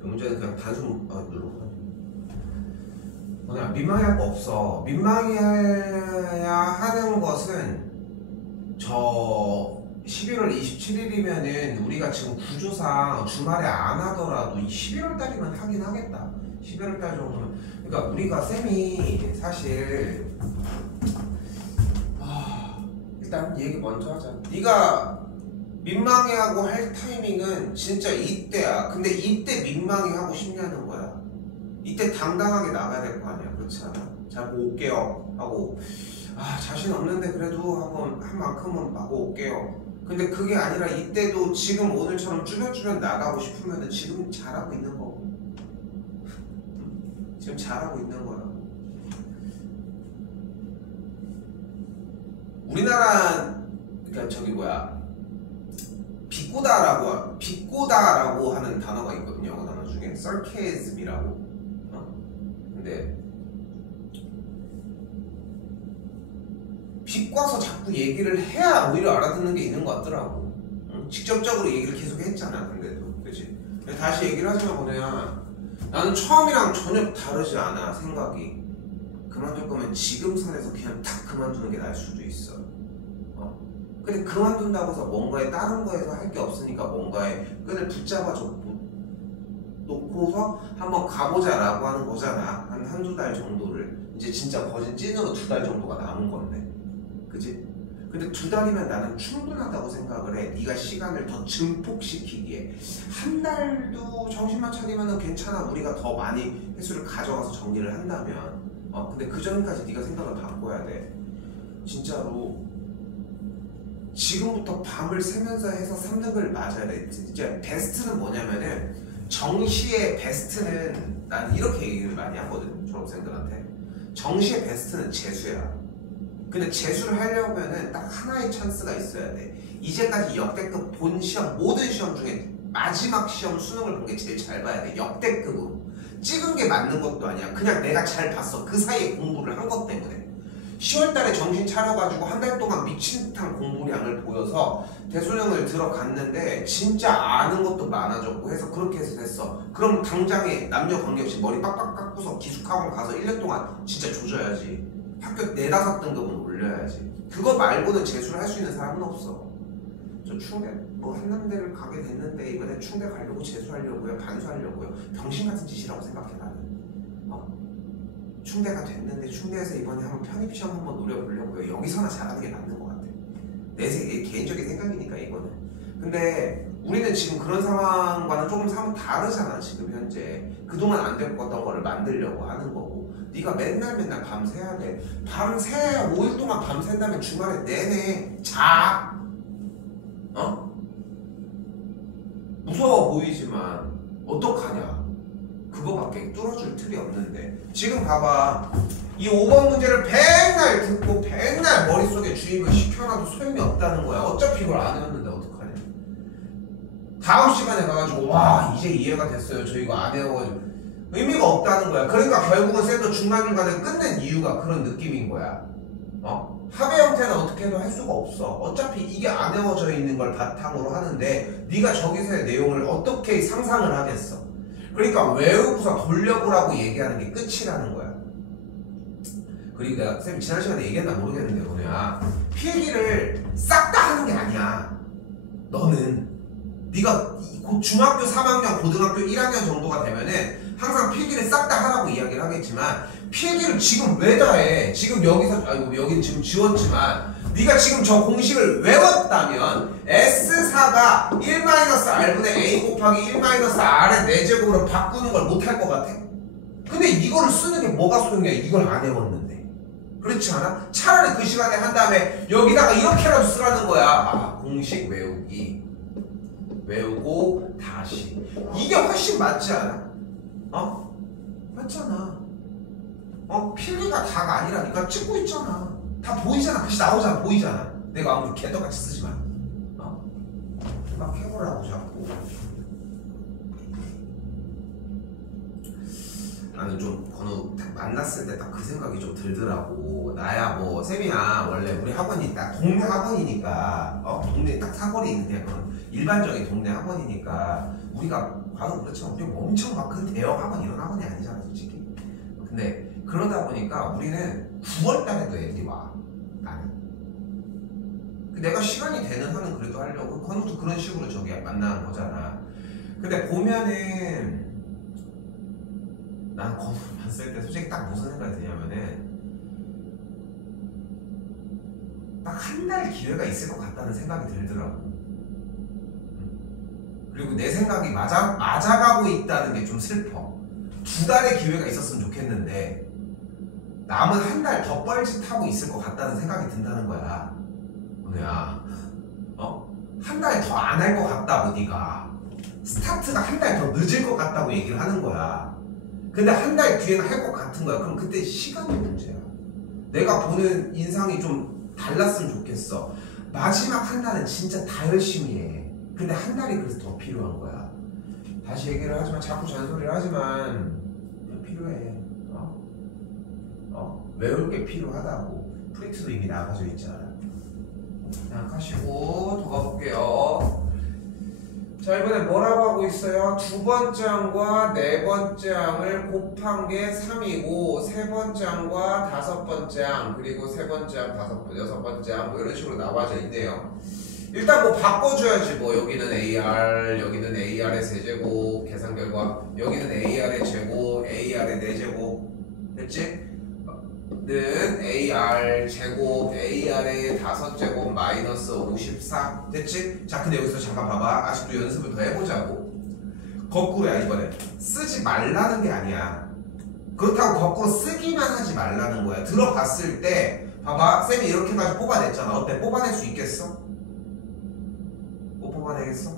그 문제는 그냥 단순 누르고 뭐냐, 민망할 거 없어. 민망해야 하는 것은 저 11월 27일이면은 우리가 지금 구조상 주말에 안 하더라도 11월 달이면 하긴 하겠다. 11월 달 정도면. 그러니까 우리가 쌤이 사실 일단 얘기 먼저 하자. 네가 민망해하고 할 타이밍은 진짜 이때야. 근데 이때 민망해하고 싶냐는 거야. 이때 당당하게 나가야 될 거 아니야. 그렇지 않아? 자, 뭐 올게요 하고 자신 없는데 그래도 한번 한 만큼은 하고 올게요. 근데 그게 아니라 이때도 지금 오늘처럼 쭈뼛쭈뼛 나가고 싶으면 지금 잘하고 있는 거고, 지금 잘하고 있는 거야. 우리나라 그러니까 저기 뭐야 비꼬다라고 하는 단어가 있거든요. 영어 단어 중에 sarcasm이라고. 근데 비꼬아서 자꾸 얘기를 해야 오히려 알아듣는 게 있는 것 같더라고. 직접적으로 얘기를 계속 했잖아. 근데도 그치? 다시 얘기를 하지만 뭐냐, 나는 처음이랑 전혀 다르지 않아. 생각이 그만둘 거면 지금 선에서 그냥 탁 그만두는 게 나을 수도 있어. 근데 그만둔다고 해서 뭔가에 다른 거에서 할 게 없으니까 뭔가에 끈을 붙잡아줘 놓고서 한번 가보자 라고 하는 거잖아. 한두 달 정도를. 이제 진짜 거진 찐으로 2달 정도가 남은 건데, 그치? 근데 2달이면 나는 충분하다고 생각을 해. 네가 시간을 더 증폭시키기에. 한 달도 정신만 차리면 괜찮아. 우리가 더 많이 횟수를 가져가서 정리를 한다면. 근데 그 전까지 네가 생각을 바꿔야 돼. 진짜로 지금부터 밤을 새면서 해서 3등을 맞아야 돼. 이제 베스트는 뭐냐면은, 정시의 베스트는 난 이렇게 얘기를 많이 하거든, 졸업생들한테. 정시의 베스트는 재수야. 근데 재수를 하려면은 딱 하나의 찬스가 있어야 돼. 이제까지 역대급 본 시험, 모든 시험 중에 마지막 시험 수능을 본 게 제일 잘 봐야 돼. 역대급으로. 찍은 게 맞는 것도 아니야. 그냥 내가 잘 봤어. 그 사이에 공부를 한 것 때문에. 10월달에 정신 차려가지고 한 달 동안 미친 듯한 공부량을 보여서 대수능을 들어갔는데 진짜 아는 것도 많아졌고 해서 그렇게 해서 됐어. 그럼 당장에 남녀 관계없이 머리 빡빡 깎고서 기숙학원 가서 1년 동안 진짜 조져야지. 학교 4-5등급은 올려야지. 그거 말고는 재수를 할 수 있는 사람은 없어. 저 충대 뭐 한남대를 가게 됐는데 이번에 충대 가려고 재수하려고요, 반수하려고요. 병신 같은 짓이라고 생각해 나는. 충대가 됐는데 충대에서 이번에 한번 편입시험 한번 노려보려고요. 여기서나 잘하는 게 맞는 것 같아. 내 개인적인 생각이니까 이거는. 근데 우리는 지금 그런 상황과는 조금 다르잖아. 지금 현재 그동안 안 됐던 거를 만들려고 하는 거고. 네가 맨날 밤새야 돼. 밤새 5일 동안 밤샌다면 주말에 내내 자. 무서워 보이지만 어떡하냐. 그거밖에 뚫어줄 틀이 없는데. 지금 봐봐. 이 5번 문제를 백날 듣고 백날 머릿속에 주입을 시켜놔도 소용이 없다는 거야. 어차피 이걸 안 외웠는데 어떡하냐. 다음 시간에 가가지고 와 이제 이해가 됐어요. 저 이거 안 외워가지고 의미가 없다는 거야. 그러니까 결국은 쌤도 중간중간에 끝낸 이유가 그런 느낌인 거야. 합의 형태는 어떻게 해도 할 수가 없어. 어차피 이게 안 외워져 있는 걸 바탕으로 하는데 네가 저기서의 내용을 어떻게 상상을 하겠어. 그러니까 외우고서 돌려보라고 얘기하는 게 끝이라는 거야. 그리고 내가 쌤 지난 시간에 얘기했나 모르겠는데 뭐냐, 필기를 싹 다 하는 게 아니야. 너는 네가 곧 중학교 3학년 고등학교 1학년 정도가 되면은 항상 필기를 싹 다 하라고 이야기를 하겠지만 필기를 지금 왜 다 해? 지금 여기서 여긴 지금 지웠지만 네가 지금 저 공식을 외웠다면 S4가 1-R분의 A 곱하기 1-R의 4제곱으로 바꾸는 걸 못할 것 같아? 근데 이거를 쓰는 게 뭐가 소용이야? 이걸 안 외웠는데. 그렇지 않아? 차라리 그 시간에 한 다음에 여기다가 이렇게라도 쓰라는 거야. 공식 외우기. 외우고 다시. 이게 훨씬 맞지 않아? 맞잖아. 필기가 다가 아니라니까. 찍고 있잖아. 다 보이잖아. 글씨 나오잖아. 보이잖아. 내가 아무리 개떡같이 쓰지만 막 해보라고 자꾸. 나는 좀 건우 만났을 때 딱 그 생각이 좀 들더라고. 나야 뭐 쌤이야 원래 우리 학원이 딱 동네 학원이니까 동네 딱 사거리에 있는 그냥 그런 일반적인 동네 학원이니까 우리가 과거 그렇지만 우리 엄청 막 큰 대형 학원 이런 학원이 아니잖아 솔직히. 근데 그러다 보니까 우리는 9월달에도 애들이 와. 나는 내가 시간이 되는 한은 그래도 하려고. 건우도 그런 식으로 저기 만나는 거잖아. 근데 보면은 난 건우를 봤을 때 솔직히 딱 무슨 생각이 드냐면은 딱 한 달 기회가 있을 것 같다는 생각이 들더라고. 그리고 내 생각이 맞아가고 있다는 게 좀 슬퍼. 2달의 기회가 있었으면 좋겠는데 남은 한 달 더 뻘짓하고 있을 것 같다는 생각이 든다는 거야. 건우야, 한 달 더 안 할 것 같다고. 네가 스타트가 한 달 더 늦을 것 같다고 얘기를 하는 거야. 근데 한 달 뒤에는 할 것 같은 거야. 그럼 그때 시간이 문제야. 내가 보는 인상이 좀 달랐으면 좋겠어. 마지막 한 달은 진짜 다 열심히 해. 근데 한 달이 그래서 더 필요한 거야. 다시 얘기를 하지만 자꾸 잔소리를 하지만 필요해. 외울 게 필요하다고. 프린트도 이미 나가져 있잖아. 생각하시고 더 가볼게요. 자, 이번에 뭐라고 하고 있어요? 두 번째 항과 네 번째 항을 곱한 게 3이고 세 번째 항과 다섯 번째 항 그리고 세 번째 항, 여섯 번째 항 뭐 이런 식으로 나와져 있네요. 일단 뭐 바꿔줘야지. 뭐 여기는 AR, 여기는 AR의 세제곱 계산 결과, 여기는 AR의 제곱, AR의 4제곱 됐지? 는 AR 제곱, AR의 5제곱 마이너스 54 됐지? 자, 근데 여기서 잠깐 봐봐. 아직도 연습을 더 해보자고. 거꾸로야. 이번에 쓰지 말라는 게 아니야. 그렇다고 거꾸로 쓰기만 하지 말라는 거야. 들어봤을 때 봐봐. 쌤이 이렇게 해가지고 뽑아냈잖아. 어때? 뽑아낼 수 있겠어? 못 뽑아내겠어?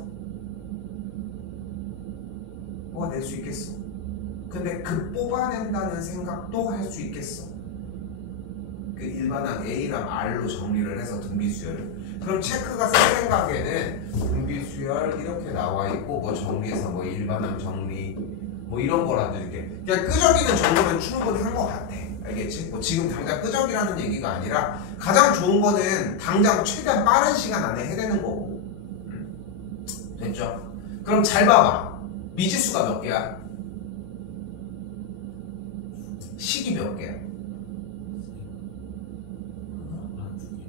뽑아낼 수 있겠어? 근데 그 뽑아낸다는 생각도 할 수 있겠어? 그 일반항 A랑 R로 정리를 해서 등비수열. 그럼 체크가 쓸 생각에는 등비수열 이렇게 나와 있고 뭐 정리해서 뭐 일반항 정리 뭐 이런 거라도 이렇게 그냥 끄적이는 정도면 충분히 한 것 같아. 알겠지? 뭐 지금 당장 끄적이라는 얘기가 아니라 가장 좋은 거는 당장 최대한 빠른 시간 안에 해내는 거고. 됐죠? 그럼 잘 봐봐. 미지수가 몇 개야? 식이 몇 개야?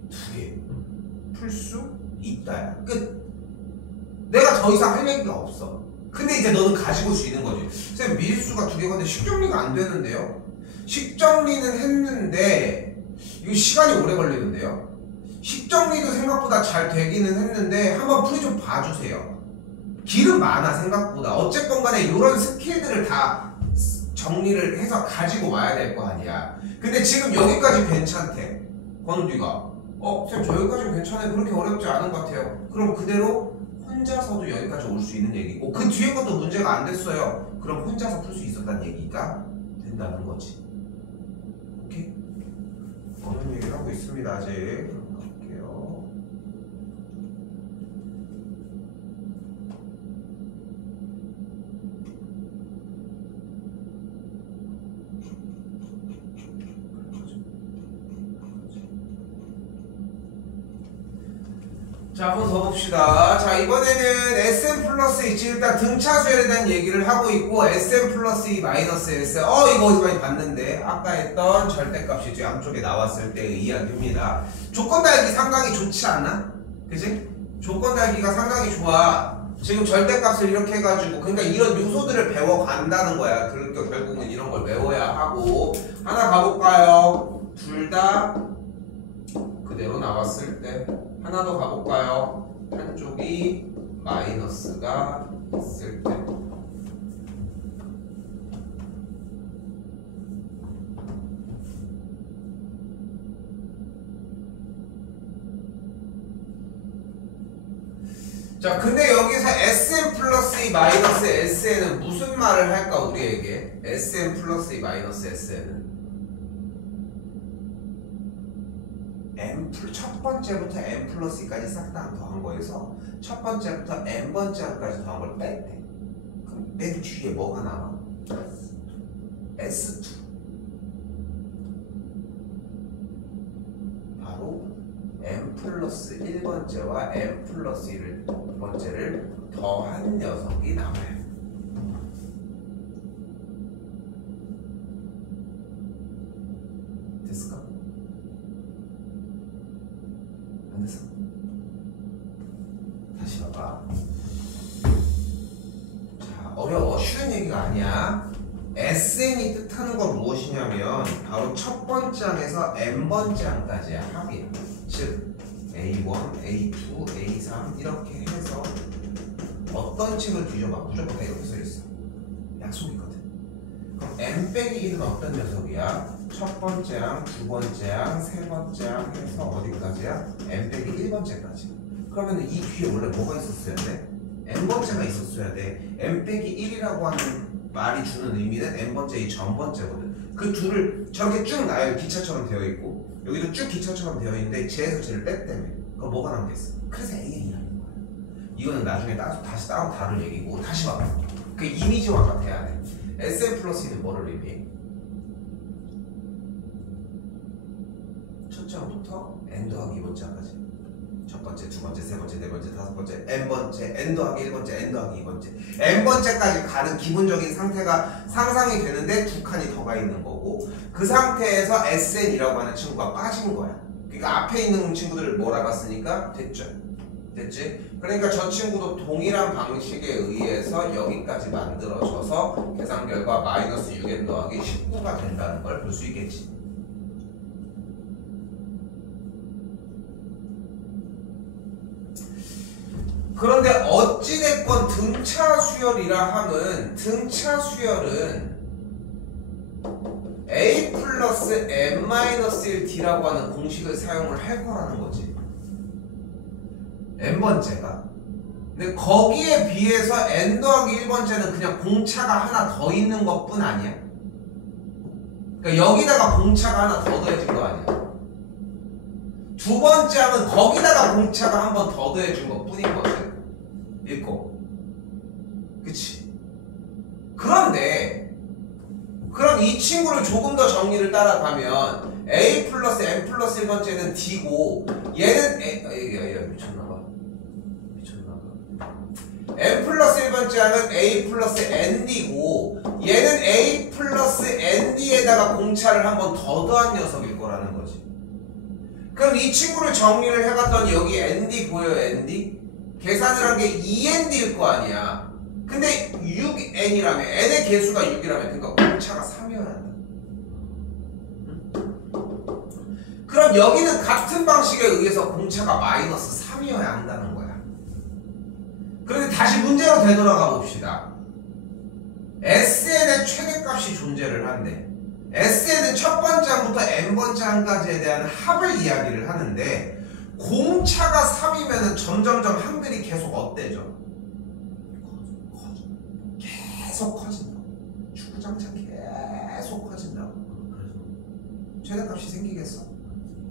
2개. 풀수 있다야. 끝. 내가 더 이상 할 얘기가 없어. 근데 이제 너는 가지고 올 수 있는 거지. 쌤, 미리수가 두 개가 근데 식정리가 안 되는데요? 식정리는 했는데 이거 시간이 오래 걸리는데요? 식정리도 생각보다 잘 되기는 했는데 한번 풀이 좀 봐주세요. 길은 많아 생각보다. 어쨌건 간에 이런 스킬들을 다 정리를 해서 가지고 와야 될 거 아니야. 근데 지금 여기까지 괜찮대. 권우디가 쌤 저 여기까지는 괜찮아요. 그렇게 어렵지 않은 것 같아요. 그럼 그대로 혼자서도 여기까지 올 수 있는 얘기고 그 뒤에 것도 문제가 안 됐어요. 그럼 혼자서 풀 수 있었다는 얘기가 된다는 거지. 오케이? 어려운 얘기를 하고 있습니다 아직. 갈게요. 자, 한번 더 봅시다. 자, 이번에는 SM 플러스 있지. 일단 등차수열에 대한 얘기를 하고 있고, SM 플러스 2 마이너스 S. 이거 어디서 많이 봤는데. 아까 했던 절대값이죠. 양쪽에 나왔을 때의 이야기입니다. 조건 달기 상당히 좋지 않나? 그지? 조건 달기가 상당히 좋아. 지금 절대값을 이렇게 해가지고, 그러니까 이런 요소들을 배워간다는 거야. 그러니까 결국은 이런 걸 외워야 하고. 하나 가볼까요? 둘 다 그대로 나왔을 때. 하나 더 가볼까요? 한쪽이 마이너스가 있을 때. 자, 근데 여기서 SM 플러스 2 마이너스 SN은 무슨 말을 할까, 우리에게? SM 플러스 2 마이너스 SN은 첫 번째부터 n 플러스 2까지 싹 다 더한 거에서 첫 번째부터 n번째 항까지 더한 걸 뺐대. 그럼 맨 뒤에 뭐가 나와? S2. 바로 n 플러스 1번째와 n 플러스 1번째를 더한 녀석이 나와요. 됐을까? 안 됐어? 다시 봐봐. 자, 어려워. 쉬운 얘기가 아니야. SN이 뜻하는 건 무엇이냐면 바로 첫 번째 항에서 n번째 항까지야. 합이야. 즉 A1, A2, A3 이렇게 해서 어떤 책을 뒤져봐. 무조건 다 이렇게 써있어. 약속이거든. 그럼 n 빼기 1은 어떤 녀석이야? 첫 번째 항, 두 번째 항, 세 번째 항 해서 어디까지야? n 빼기 1번째까지. 그러면 이 뒤에 원래 뭐가 있었어야 돼? n번째가 있었어야 돼. n 빼기 1이라고 하는 말이 주는 의미는 n번째 이 전번째거든. 그 둘을 저렇게 쭉 나열 기차처럼 되어 있고 여기도 쭉 기차처럼 되어 있는데 쟤에서 쟤를 뺐다며. 그럼 뭐가 남겠어? 그래서 AN이라는 거야. 이거는 나중에 다시 따로 다룰 얘기고. 다시 봐봐. 그 이미지화가 돼야 돼. SM 플러스 2는 뭐를 의미해? 첫째 항부터 n 더하기 2번째 항까지. 첫 번째, 두 번째, 세 번째, 네 번째, 다섯 번째, n번째, n 더하기 1번째, n 더하기 2번째, n번째까지 가는 기본적인 상태가 상상이 되는데 두 칸이 더 가 있는 거고, 그 상태에서 SN이라고 하는 친구가 빠진 거야. 그러니까 앞에 있는 친구들을 몰아갔으니까 됐죠. 됐지? 그러니까 저 친구도 동일한 방식에 의해서 여기까지 만들어져서 계산 결과 마이너스 6n 더하기 19가 된다는 걸 볼 수 있겠지. 그런데 어찌됐건 등차 수열이라 함은 등차 수열은 a 플러스 n 마이너스 1d라고 하는 공식을 사용을 할 거라는 거지. n번째가. 근데 거기에 비해서 n 더하기 1번째는 그냥 공차가 하나 더 있는 것뿐 아니야. 그러니까 여기다가 공차가 하나 더 더해진 거 아니야. 두 번째 하면 거기다가 공차가 한 번 더 더해준 것 뿐인 거지. 읽고. 그치? 그런데 그럼 이 친구를 조금 더 정리를 따라가면 a 플러스 n 플러스 1번째는 d고 얘는 미쳤나봐. n 플러스 1번째 하면 a 플러스 nd고 얘는 a 플러스 nd에다가 공차를 한 번 더 더한 녀석일 거라는 거지. 그럼 이 친구를 정리를 해봤더니 여기 ND 보여요, ND? 계산을 한 게 2ND일 거 아니야. 근데 6N이라며, N의 개수가 6이라며, 그러니까 공차가 3이어야 한다. 그럼 여기는 같은 방식에 의해서 공차가 마이너스 3이어야 한다는 거야. 그런데 다시 문제로 되돌아가 봅시다. SN의 최대값이 존재를 한대. SN은 첫 번째 항부터 n번째 항까지에 대한 합을 이야기를 하는데 공차가 3이면 점점점 항들이 계속 어때져? 커져. 계속 커진다. 주구장창 계속 커진다. 최대값이 생기겠어?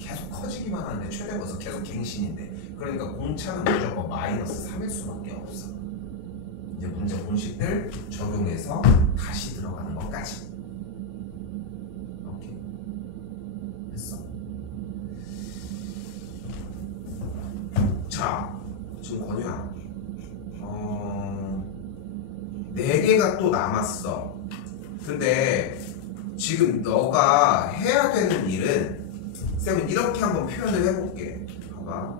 계속 커지기만 하는데 최대값은 계속 갱신인데 그러니까 공차는 무조건 마이너스 3일 수밖에 없어. 이제 문제 공식들 적용해서 다시 들어가는 것까지. 오케이. 됐어. 자, 지금 권유야. 4개가 또 남았어. 근데 지금 너가 해야 되는 일은 쌤은 이렇게 한번 표현을 해볼게. 봐봐.